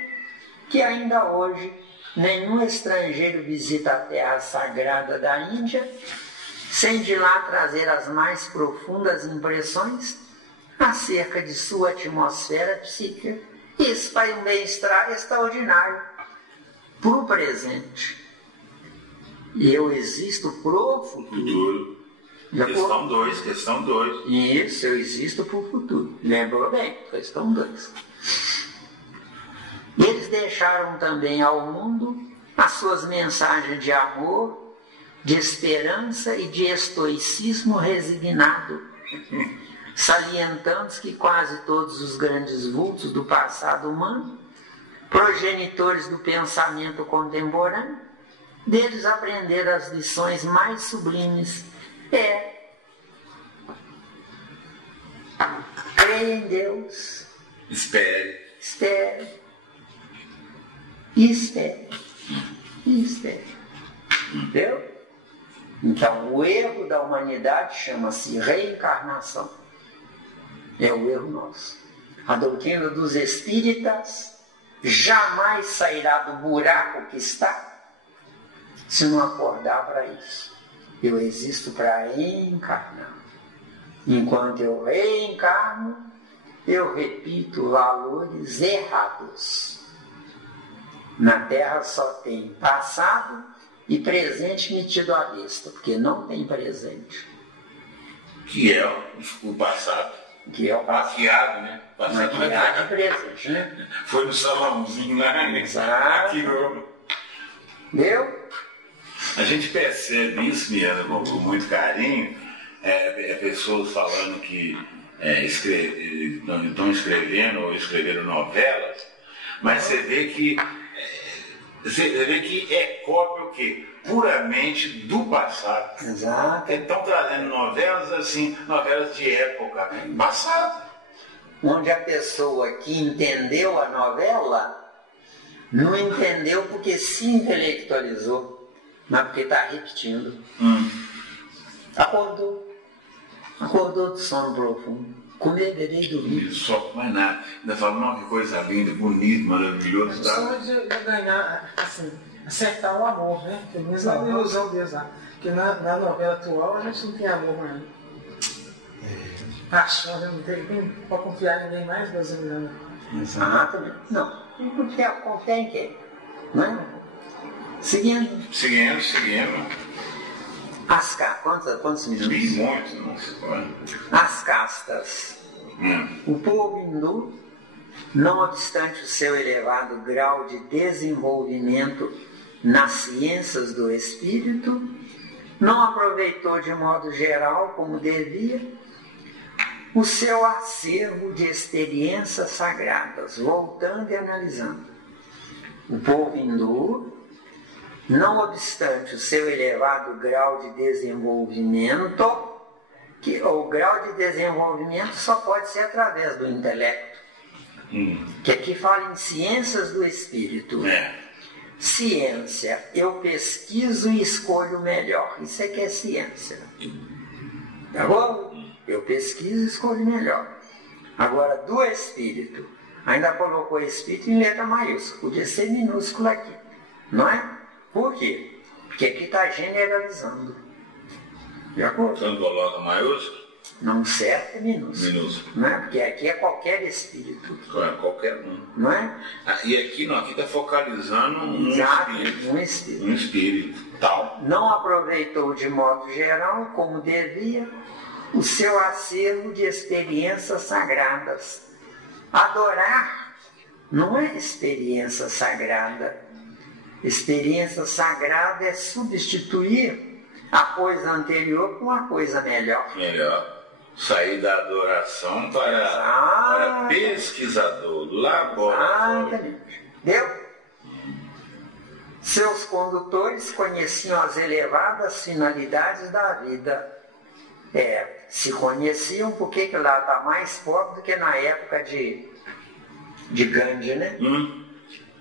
que ainda hoje nenhum estrangeiro visita a terra sagrada da Índia sem de lá trazer as mais profundas impressões acerca de sua atmosfera psíquica. Isso faz um bem-estar extraordinário para o presente. Eu existo pro futuro. Questão 2. Isso, eu existo para o futuro. Lembrou bem, questão 2. Eles deixaram também ao mundo as suas mensagens de amor, de esperança e de estoicismo resignado, salientando que quase todos os grandes vultos do passado humano, progenitores do pensamento contemporâneo, deles aprenderam as lições mais sublimes. Creia em Deus. Espere. Entendeu? Então, o erro da humanidade chama-se reencarnação. É o erro nosso. A doutrina dos espíritas jamais sairá do buraco que está se não acordar para isso. Eu existo para reencarnar. Enquanto eu reencarno, eu repito valores errados. Na Terra só tem passado e presente metido à vista, porque não tem presente. Que é o passado. Que é o maquiado, né? Passado maquiado e presente, né? Foi no salãozinho lá, né? Exato. Entendeu? A gente percebe isso, Miana, com muito carinho, pessoas falando que estão escrevendo ou escreveram novelas, mas você vê que é cópia o quê? Puramente do passado. Exato. Estão trazendo novelas assim, novelas de época, passado. Onde a pessoa que entendeu a novela não entendeu porque se intelectualizou, mas porque está repetindo. Acordou do sono profundo. Comer, beber e dormir. Só mais nada. Ainda fala, que coisa linda, bonito, maravilhoso. Só de ganhar, assim, acertar o amor, né? Pelo menos a ilusão deles lá. Porque na novela atual a gente não tem amor mais. Paixão, né? Não tem para confiar em ninguém mais brasileiro. Exatamente. Não. Não confiar em quem? Não é? Seguindo. As castas, quantos minutos? Muito, não se pode. As castas. O povo hindu, não obstante o seu elevado grau de desenvolvimento nas ciências do espírito, não aproveitou de modo geral, como devia, o seu acervo de experiências sagradas, voltando e analisando. O povo hindu, não obstante o seu elevado grau de desenvolvimento, o grau de desenvolvimento só pode ser através do intelecto, que aqui fala em ciências do espírito. Ciência, eu pesquiso e escolho o melhor. Isso é que é ciência. Tá bom? Eu pesquiso e escolho o melhor. Agora, do espírito, Ainda colocou Espírito em letra maiúscula, podia ser minúscula aqui, não é? Por quê? Porque aqui está generalizando. De acordo? Então coloca maiúsculo? Não certo é minúsculo. Minúsculo. Não é? Porque aqui é qualquer espírito. Qualquer um. Não é? E aqui não, aqui está focalizando um Exato, espírito. um espírito. Um espírito. Tal. Não aproveitou de modo geral, como devia, o seu acervo de experiências sagradas. Adorar não é experiência sagrada. Experiência sagrada é substituir a coisa anterior por uma coisa melhor. Melhor. Sair da adoração para pesquisador, laboratório. Exatamente. Deu? Seus condutores conheciam as elevadas finalidades da vida. Se conheciam, por que lá está mais pobre do que na época de Gandhi, né?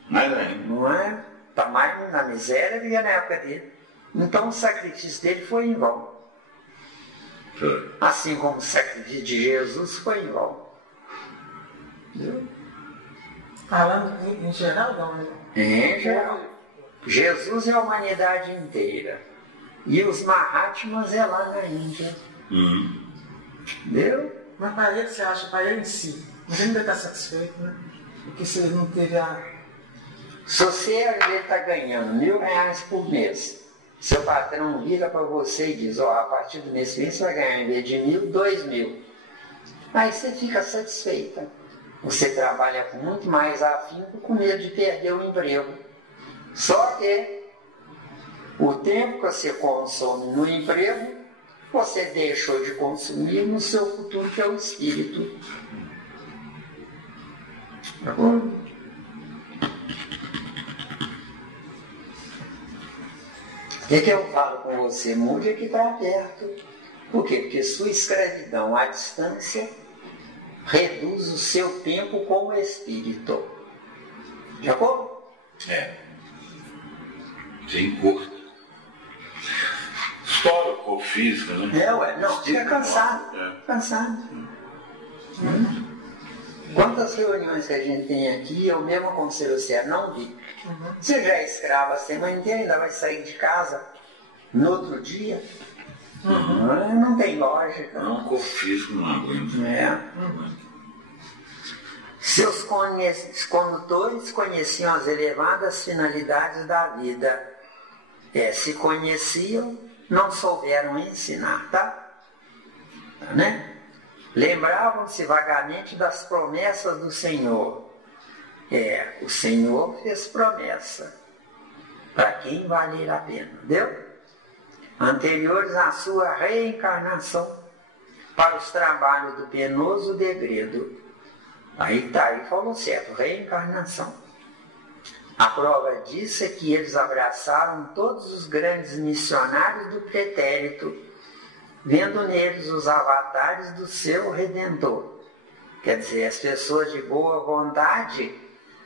Mais ainda. Não é? Está mais na miséria do que na época dele. Então o sacrifício dele foi em vão. Foi. Assim como o sacrifício de Jesus foi em vão. Viu? Falando em geral, não, né? Em geral. Jesus é a humanidade inteira. E os Mahatmas é lá na Índia. Entendeu? Mas para ele, você acha, para ele em si, mas ele ainda está satisfeito, né? Porque se ele não teve a... Se você está ganhando R$1.000 por mês, seu patrão vira para você e diz, a partir do mês que vem você vai ganhar, em vez de 1.000, 2.000. Aí você fica satisfeita. Você trabalha com muito mais afinco, com medo de perder o emprego. Só que o tempo que você consome no emprego, você deixou de consumir no seu futuro, que é o espírito. Tá bom? O que eu falo com você? Mude aqui para perto. Por quê? Porque sua escravidão à distância reduz o seu tempo como espírito. De acordo? Sim, curto. Histórico ou física, né? Não, fica cansado. Cansado. Quantas reuniões que a gente tem aqui, eu mesmo aconselho você, não vi. Você já é escravo a semana inteira, ainda vai sair de casa no outro dia. Não tem lógica. Não, o corpo físico não aguenta. Seus condutores conheciam as elevadas finalidades da vida. Se conheciam, não souberam ensinar, tá? Né? Lembravam-se vagamente das promessas do Senhor. O Senhor fez promessa para quem valer a pena, entendeu? Anteriores à sua reencarnação para os trabalhos do penoso degredo. Aí falou certo, reencarnação. A prova disso é que eles abraçaram todos os grandes missionários do pretérito, vendo neles os avatares do seu Redentor. Quer dizer, as pessoas de boa vontade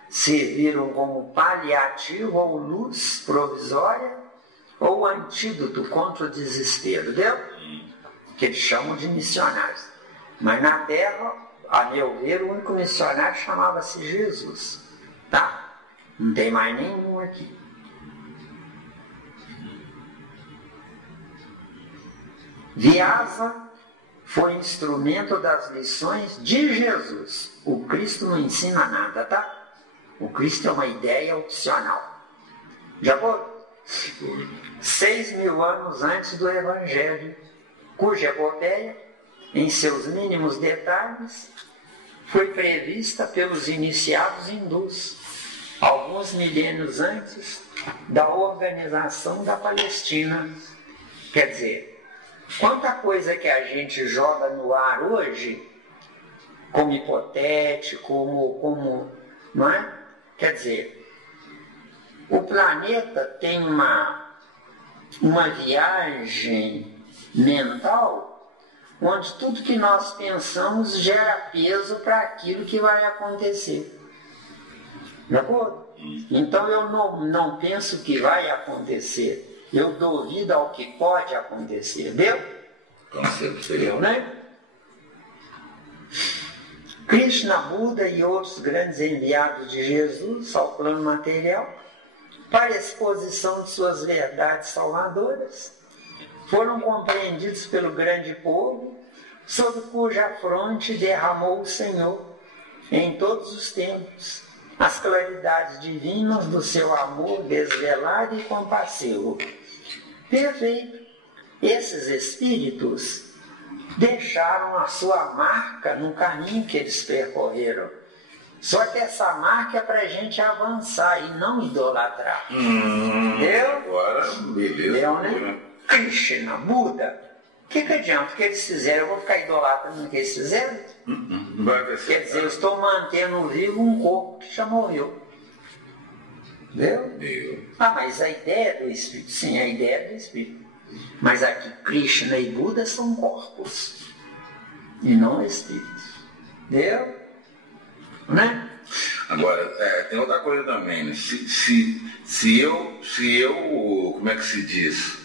serviram como paliativo ou luz provisória ou antídoto contra o desespero, entendeu? Que eles chamam de missionários. Mas na Terra, a meu ver, o único missionário chamava-se Jesus, tá? Não tem mais nenhum aqui. Vyasa foi instrumento das lições de Jesus. O Cristo não ensina nada, tá? O Cristo é uma ideia opcional. De acordo? 6.000 anos antes do Evangelho, cuja epopeia, em seus mínimos detalhes, foi prevista pelos iniciados hindus, alguns milênios antes da organização da Palestina. Quer dizer, quanta coisa que a gente joga no ar hoje, como hipotético, como não é? Quer dizer, o planeta tem uma viagem mental onde tudo que nós pensamos gera peso para aquilo que vai acontecer. De acordo? Então eu não penso que vai acontecer. Eu dou vida ao que pode acontecer. Deu? Com certeza. Deu, né? Krishna, Buda e outros grandes enviados de Jesus ao plano material para a exposição de suas verdades salvadoras foram compreendidos pelo grande povo, sob cuja fronte derramou o Senhor, em todos os tempos, as claridades divinas do seu amor desvelado e compassivo. Perfeito. Esses espíritos deixaram a sua marca no caminho que eles percorreram. Só que essa marca é para a gente avançar e não idolatrar. Entendeu? Agora, beleza. Deu, né? Krishna, Buda. O que adianta? O que eles fizeram? Eu vou ficar idolatrando o que eles fizeram? Quer dizer, eu estou mantendo vivo um corpo que já morreu. Entendeu? Mas a ideia do Espírito, sim, a ideia do Espírito. Mas aqui Krishna e Buda são corpos e não espíritos. Entendeu? Né? Agora, tem outra coisa também, né? Se eu, como é que se diz?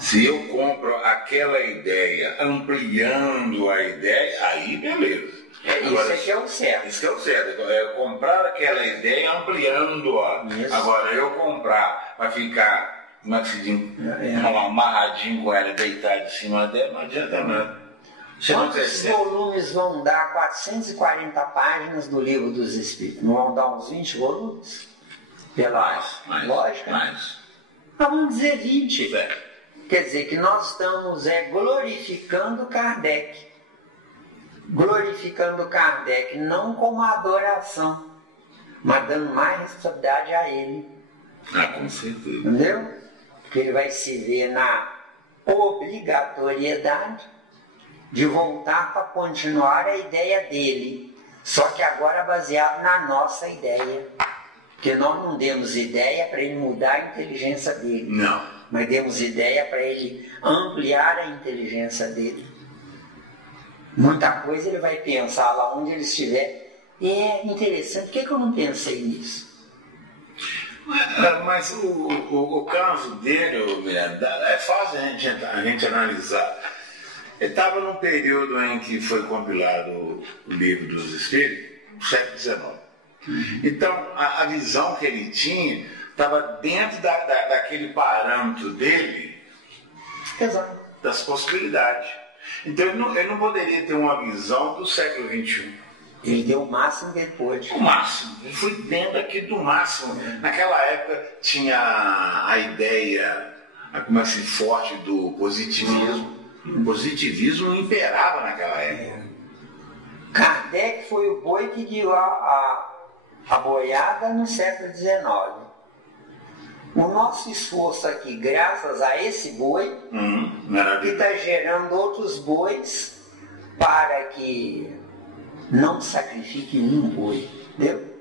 Se eu compro aquela ideia ampliando a ideia, aí beleza. Agora, isso é que é o certo. Isso que é o certo. É comprar aquela ideia ampliando-a. Agora, eu comprar para ficar, como é que se diz? Amarradinho com ela, deitado em cima dela, não adianta nada. Quantos volumes vão dar 440 páginas do Livro dos Espíritos? Não vão dar uns 20 volumes? Pela lógica? Mais. Vamos dizer 20, velho. Quer dizer que nós estamos glorificando Kardec. Glorificando Kardec não como adoração, mas dando mais responsabilidade a ele. Com certeza. Entendeu? Porque ele vai se ver na obrigatoriedade de voltar para continuar a ideia dele. Só que agora baseado na nossa ideia. Porque nós não demos ideia para ele mudar a inteligência dele. Não. Mas demos ideia para ele ampliar a inteligência dele. Muita coisa ele vai pensar lá onde ele estiver. E é interessante, por que eu não pensei nisso? Mas o caso dele, Miranda, é fácil a gente analisar. Ele estava num período em que foi compilado o Livro dos Espíritos, no século XIX. Então, a visão que ele tinha estava dentro daquele parâmetro dele. Exato. Das possibilidades. Então, ele não poderia ter uma visão do século XXI. Ele deu o máximo que ele pôde. O máximo. Ele foi dentro aqui do máximo. Naquela época tinha a ideia assim, forte do positivismo. O positivismo imperava naquela época. Kardec foi o boi que deu a boiada no século XIX. O nosso esforço aqui, graças a esse boi, que está gerando outros bois para que não sacrifique um boi. Entendeu?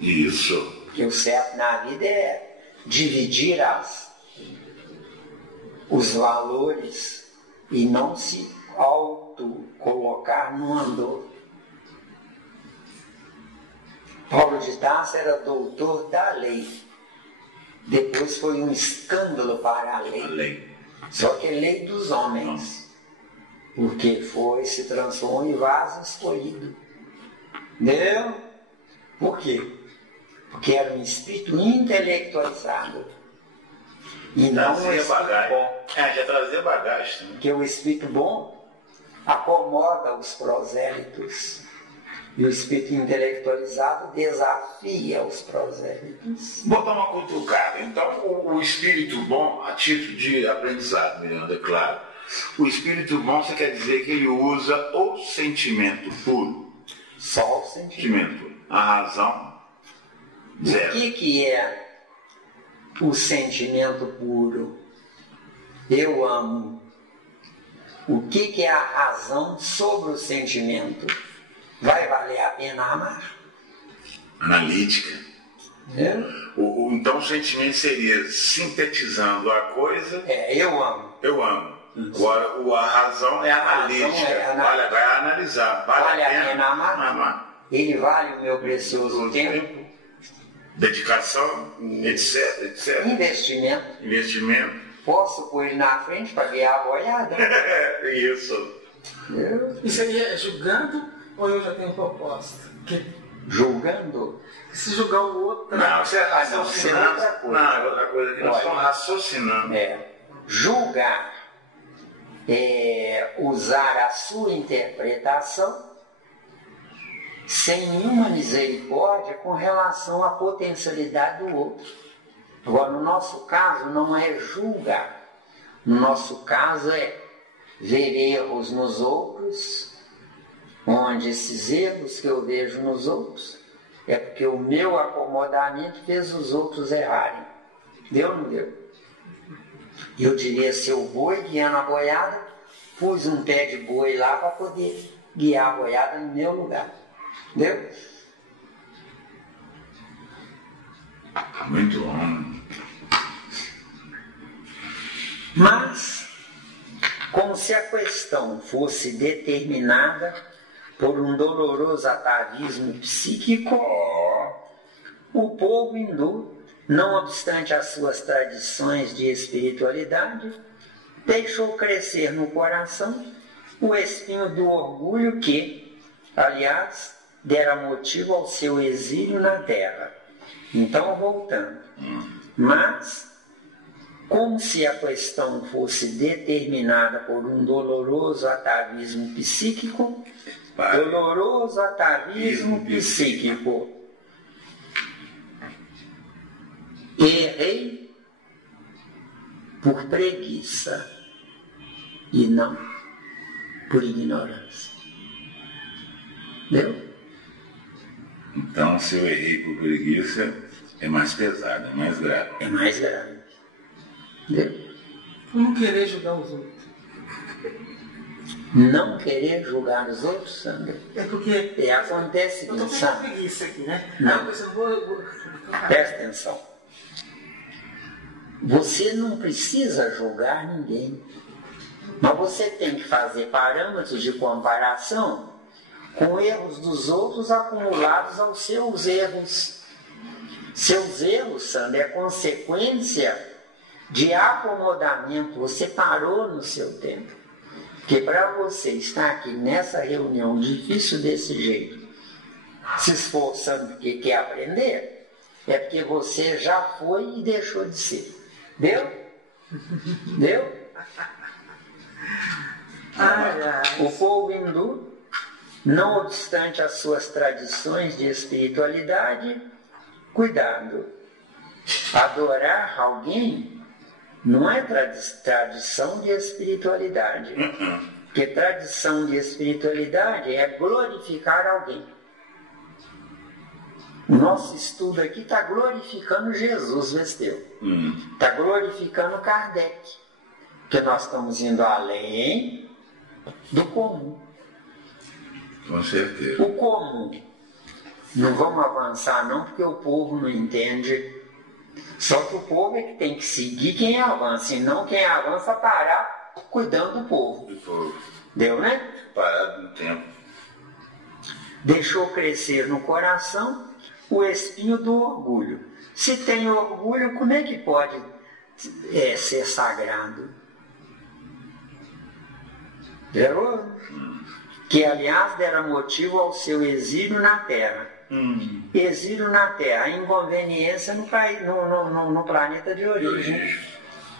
Isso. Porque o certo na vida é dividir os valores e não se auto-colocar no andor. Paulo de Tarso era doutor da lei. Depois foi um escândalo para a lei. Só que é lei dos homens. Porque se transformou em vaso escolhido. Entendeu? Por quê? Porque era um espírito intelectualizado. E não um espírito bom. Já trazia bagagem. Porque o espírito bom acomoda os prosélitos. E o espírito intelectualizado desafia os prosélitos. Botar uma cutucada. Então, o espírito bom, a título de aprendizado, Miranda, é claro. O espírito bom, você quer dizer que ele usa o sentimento puro. Só o sentimento puro. A razão, zero. O que é o sentimento puro? Eu amo. O que é a razão sobre o sentimento? Vai valer a pena amar? Analítica. Então o sentimento seria, sintetizando a coisa... eu amo. Eu amo. Agora a razão é analítica. Vai analisar. Vale a pena amar? Ele vale o meu precioso tempo? Dedicação, etc. Investimento. Posso pôr ele na frente para ganhar a boiada? Isso. Isso aí é julgando Ou eu já tenho proposta? Julgando? Se julgar o outro... Não, você é raciocinando. Não, é outra coisa que nós estamos raciocinando. Julgar é usar a sua interpretação sem nenhuma misericórdia com relação à potencialidade do outro. Agora, no nosso caso, não é julgar. No nosso caso, é ver erros nos outros, onde esses erros que eu vejo nos outros é porque o meu acomodamento fez os outros errarem. Deu ou não deu? Eu diria, se eu boi guiando a boiada, pus um pé de boi lá para poder guiar a boiada no meu lugar. Entendeu? Muito bom. Mas, como se a questão fosse determinada por um doloroso atavismo psíquico, o povo hindu, não obstante as suas tradições de espiritualidade, deixou crescer no coração o espinho do orgulho que, aliás, dera motivo ao seu exílio na terra. Então, voltando. Mas, como se a questão fosse determinada por um doloroso atavismo psíquico, errei por preguiça e não por ignorância. Entendeu? Então, se eu errei por preguiça, é mais pesado, é mais grave. É mais grave. Entendeu? Não querer julgar os outros. Não querer julgar os outros, Sandra? É porque... acontece eu estou Sandra. com preguiça aqui, né? Não. Eu vou... Presta atenção. Você não precisa julgar ninguém. Mas você tem que fazer parâmetros de comparação com erros dos outros acumulados aos seus erros. Seus erros, Sandra, é consequência de acomodamento. Você parou no seu tempo. Porque para você estar aqui nessa reunião difícil desse jeito, se esforçando porque quer aprender, é porque você já foi e deixou de ser. Deu? Deu? O povo hindu, não obstante as suas tradições de espiritualidade, cuidado, adorar alguém não é tradição de espiritualidade. Porque tradição de espiritualidade é glorificar alguém. O nosso estudo aqui está glorificando Jesus, Vesteu. Está glorificando Kardec. Porque nós estamos indo além do comum. Com certeza. O comum. Não vamos avançar não, porque o povo não entende. Só que o povo é que tem que seguir quem avança, e não quem avança parar cuidando do povo. Deu, né? Parado no tempo. Deixou crescer no coração o espinho do orgulho. Se tem orgulho, como é que pode ser sagrado? Viu? Que, aliás, dera motivo ao seu exílio na terra. Exílio na terra, a inconveniência no planeta de origem.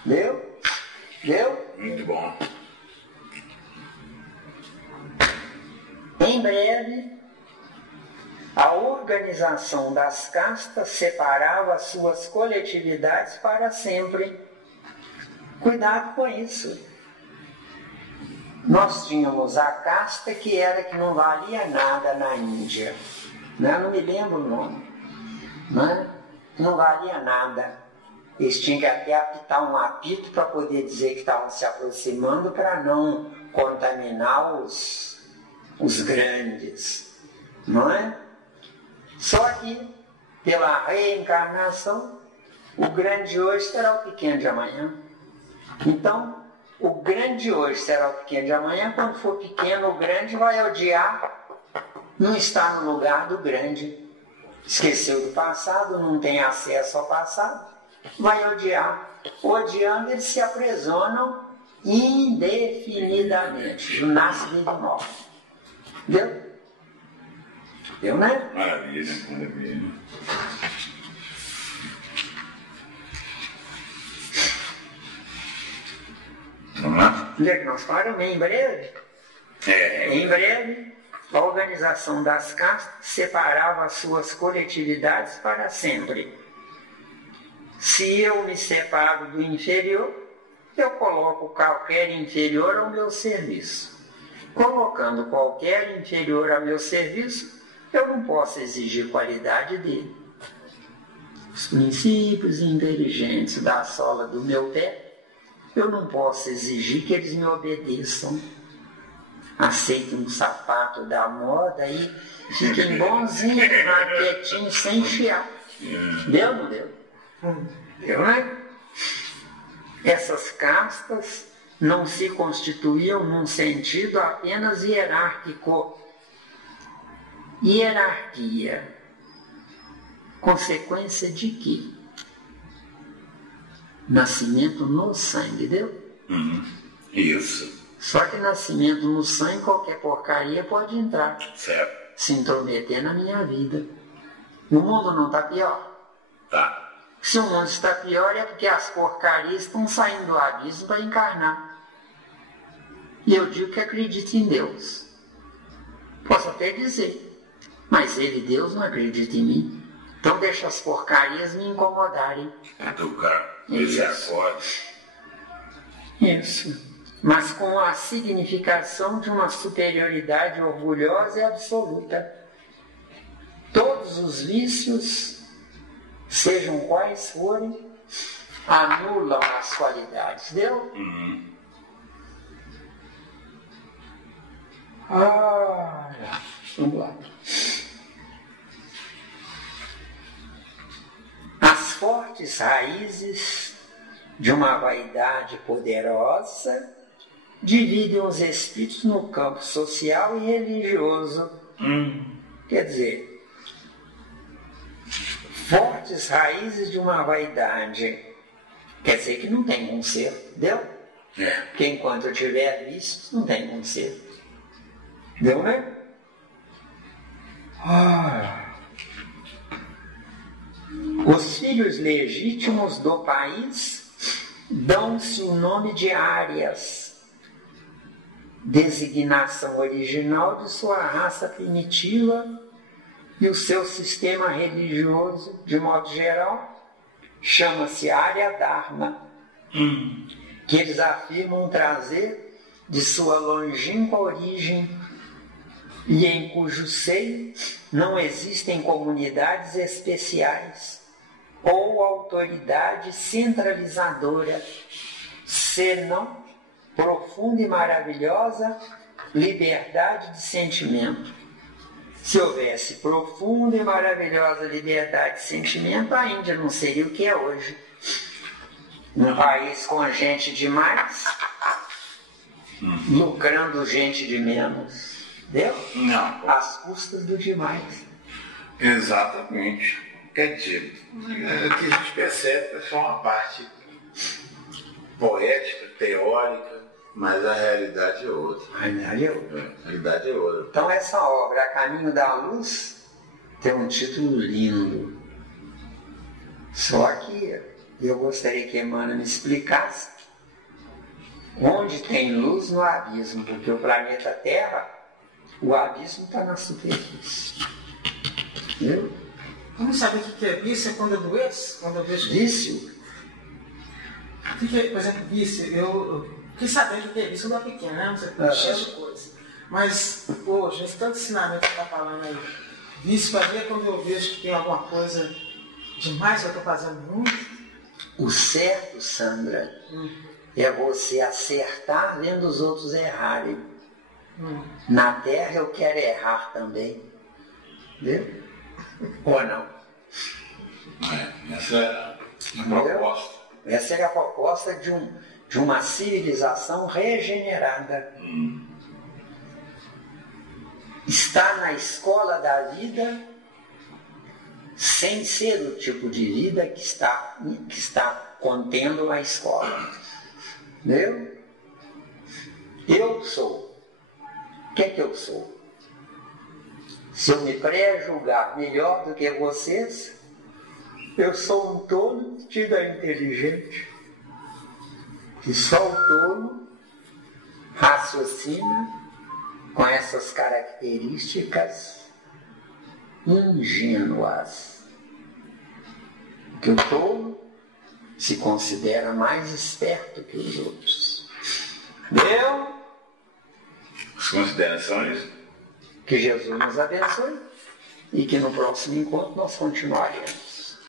Deu? Deu? Muito bom. Em breve, a organização das castas separava as suas coletividades para sempre. Cuidado com isso. Nós tínhamos a casta que não valia nada na Índia. Não me lembro o nome. Não valia nada. Eles tinham que até apitar um apito para poder dizer que estavam se aproximando para não contaminar os grandes. Não é? Só que, pela reencarnação, o grande hoje será o pequeno de amanhã. Então, o grande hoje será o pequeno de amanhã. Quando for pequeno, o grande vai odiar. Não está no lugar do grande. Esqueceu do passado, não tem acesso ao passado. Vai odiar. Odiando, eles se aprisionam indefinidamente. Nasce, vive e morre. Entendeu? Eu, né? Maravilha, maravilha. Vamos lá? Onde é que nós paramos? Em breve? Em breve, a organização das castas separava as suas coletividades para sempre. Se eu me separo do inferior, eu coloco qualquer inferior ao meu serviço. Colocando qualquer inferior ao meu serviço, eu não posso exigir qualidade dele. Os princípios inteligentes da sola do meu pé, eu não posso exigir que eles me obedeçam. Aceitem um sapato da moda e fiquem bonzinhos, quietinhos, sem chiar. Deu ou não deu? Deu, né? Essas castas não se constituíam num sentido apenas hierárquico. Hierarquia. Consequência de quê? Nascimento no sangue, deu? Isso. Só que nascimento no sangue, qualquer porcaria pode entrar. Certo. Se intrometer na minha vida. O mundo não está pior? Tá. Se o mundo está pior é porque as porcarias estão saindo do abismo para encarnar. E eu digo que acredito em Deus. Posso até dizer, mas ele, Deus, não acredita em mim. Então deixa as porcarias me incomodarem. Educar. Esse acorde. Isso. Mas com a significação de uma superioridade orgulhosa e absoluta. Todos os vícios, sejam quais forem, anulam as qualidades. Deu? Vamos lá. As fortes raízes de uma vaidade poderosa dividem os espíritos no campo social e religioso. Quer dizer, fortes raízes de uma vaidade, quer dizer que não tem conserto, deu? Porque enquanto eu tiver vícios, não tem conserto. Deu, né? Os filhos legítimos do país dão-se o nome de árias, designação original de sua raça primitiva, e o seu sistema religioso, de modo geral, chama-se Arya Dharma, que eles afirmam trazer de sua longínqua origem e em cujo seio não existem comunidades especiais ou autoridade centralizadora, senão profunda e maravilhosa liberdade de sentimento. Se houvesse profunda e maravilhosa liberdade de sentimento, a Índia não seria o que é hoje. Um país com gente demais, lucrando gente de menos. Deu? Não. Às custas do demais. Exatamente. Quer dizer, o que a gente percebe é só uma parte poética, teórica, mas a realidade é outra. A realidade é outra. A realidade é outra. Então essa obra, A Caminho da Luz, tem um título lindo. Só que eu gostaria que Emmanuel me explicasse onde tem luz no abismo, porque o planeta Terra, o abismo está na superfície. Viu? Vamos saber o que é vício? É quando eu doeço? Quando eu vejo Vício? O que é, por exemplo, vício? Eu fiquei sabendo o que é vício quando eu era pequeno, né? Você cheio de coisa. Mas, hoje, esse tanto ensinamento que você está falando aí, vício para mim é quando eu vejo que tem alguma coisa demais que eu estou fazendo muito. O certo, Sandra, é você acertar vendo os outros errarem. Na Terra eu quero errar também. Viu? Ou não? Essa é a proposta. Essa é a proposta de uma civilização regenerada. Está na escola da vida sem ser o tipo de vida que está contendo a escola. Entendeu? Eu sou. O que é que eu sou? Se eu me pré-julgar melhor do que vocês, eu sou um tolo tido a inteligente. E só o tolo raciocina com essas características ingênuas. Que o tolo se considera mais esperto que os outros. Deu? As considerações? Que Jesus nos abençoe e que no próximo encontro nós continuaremos.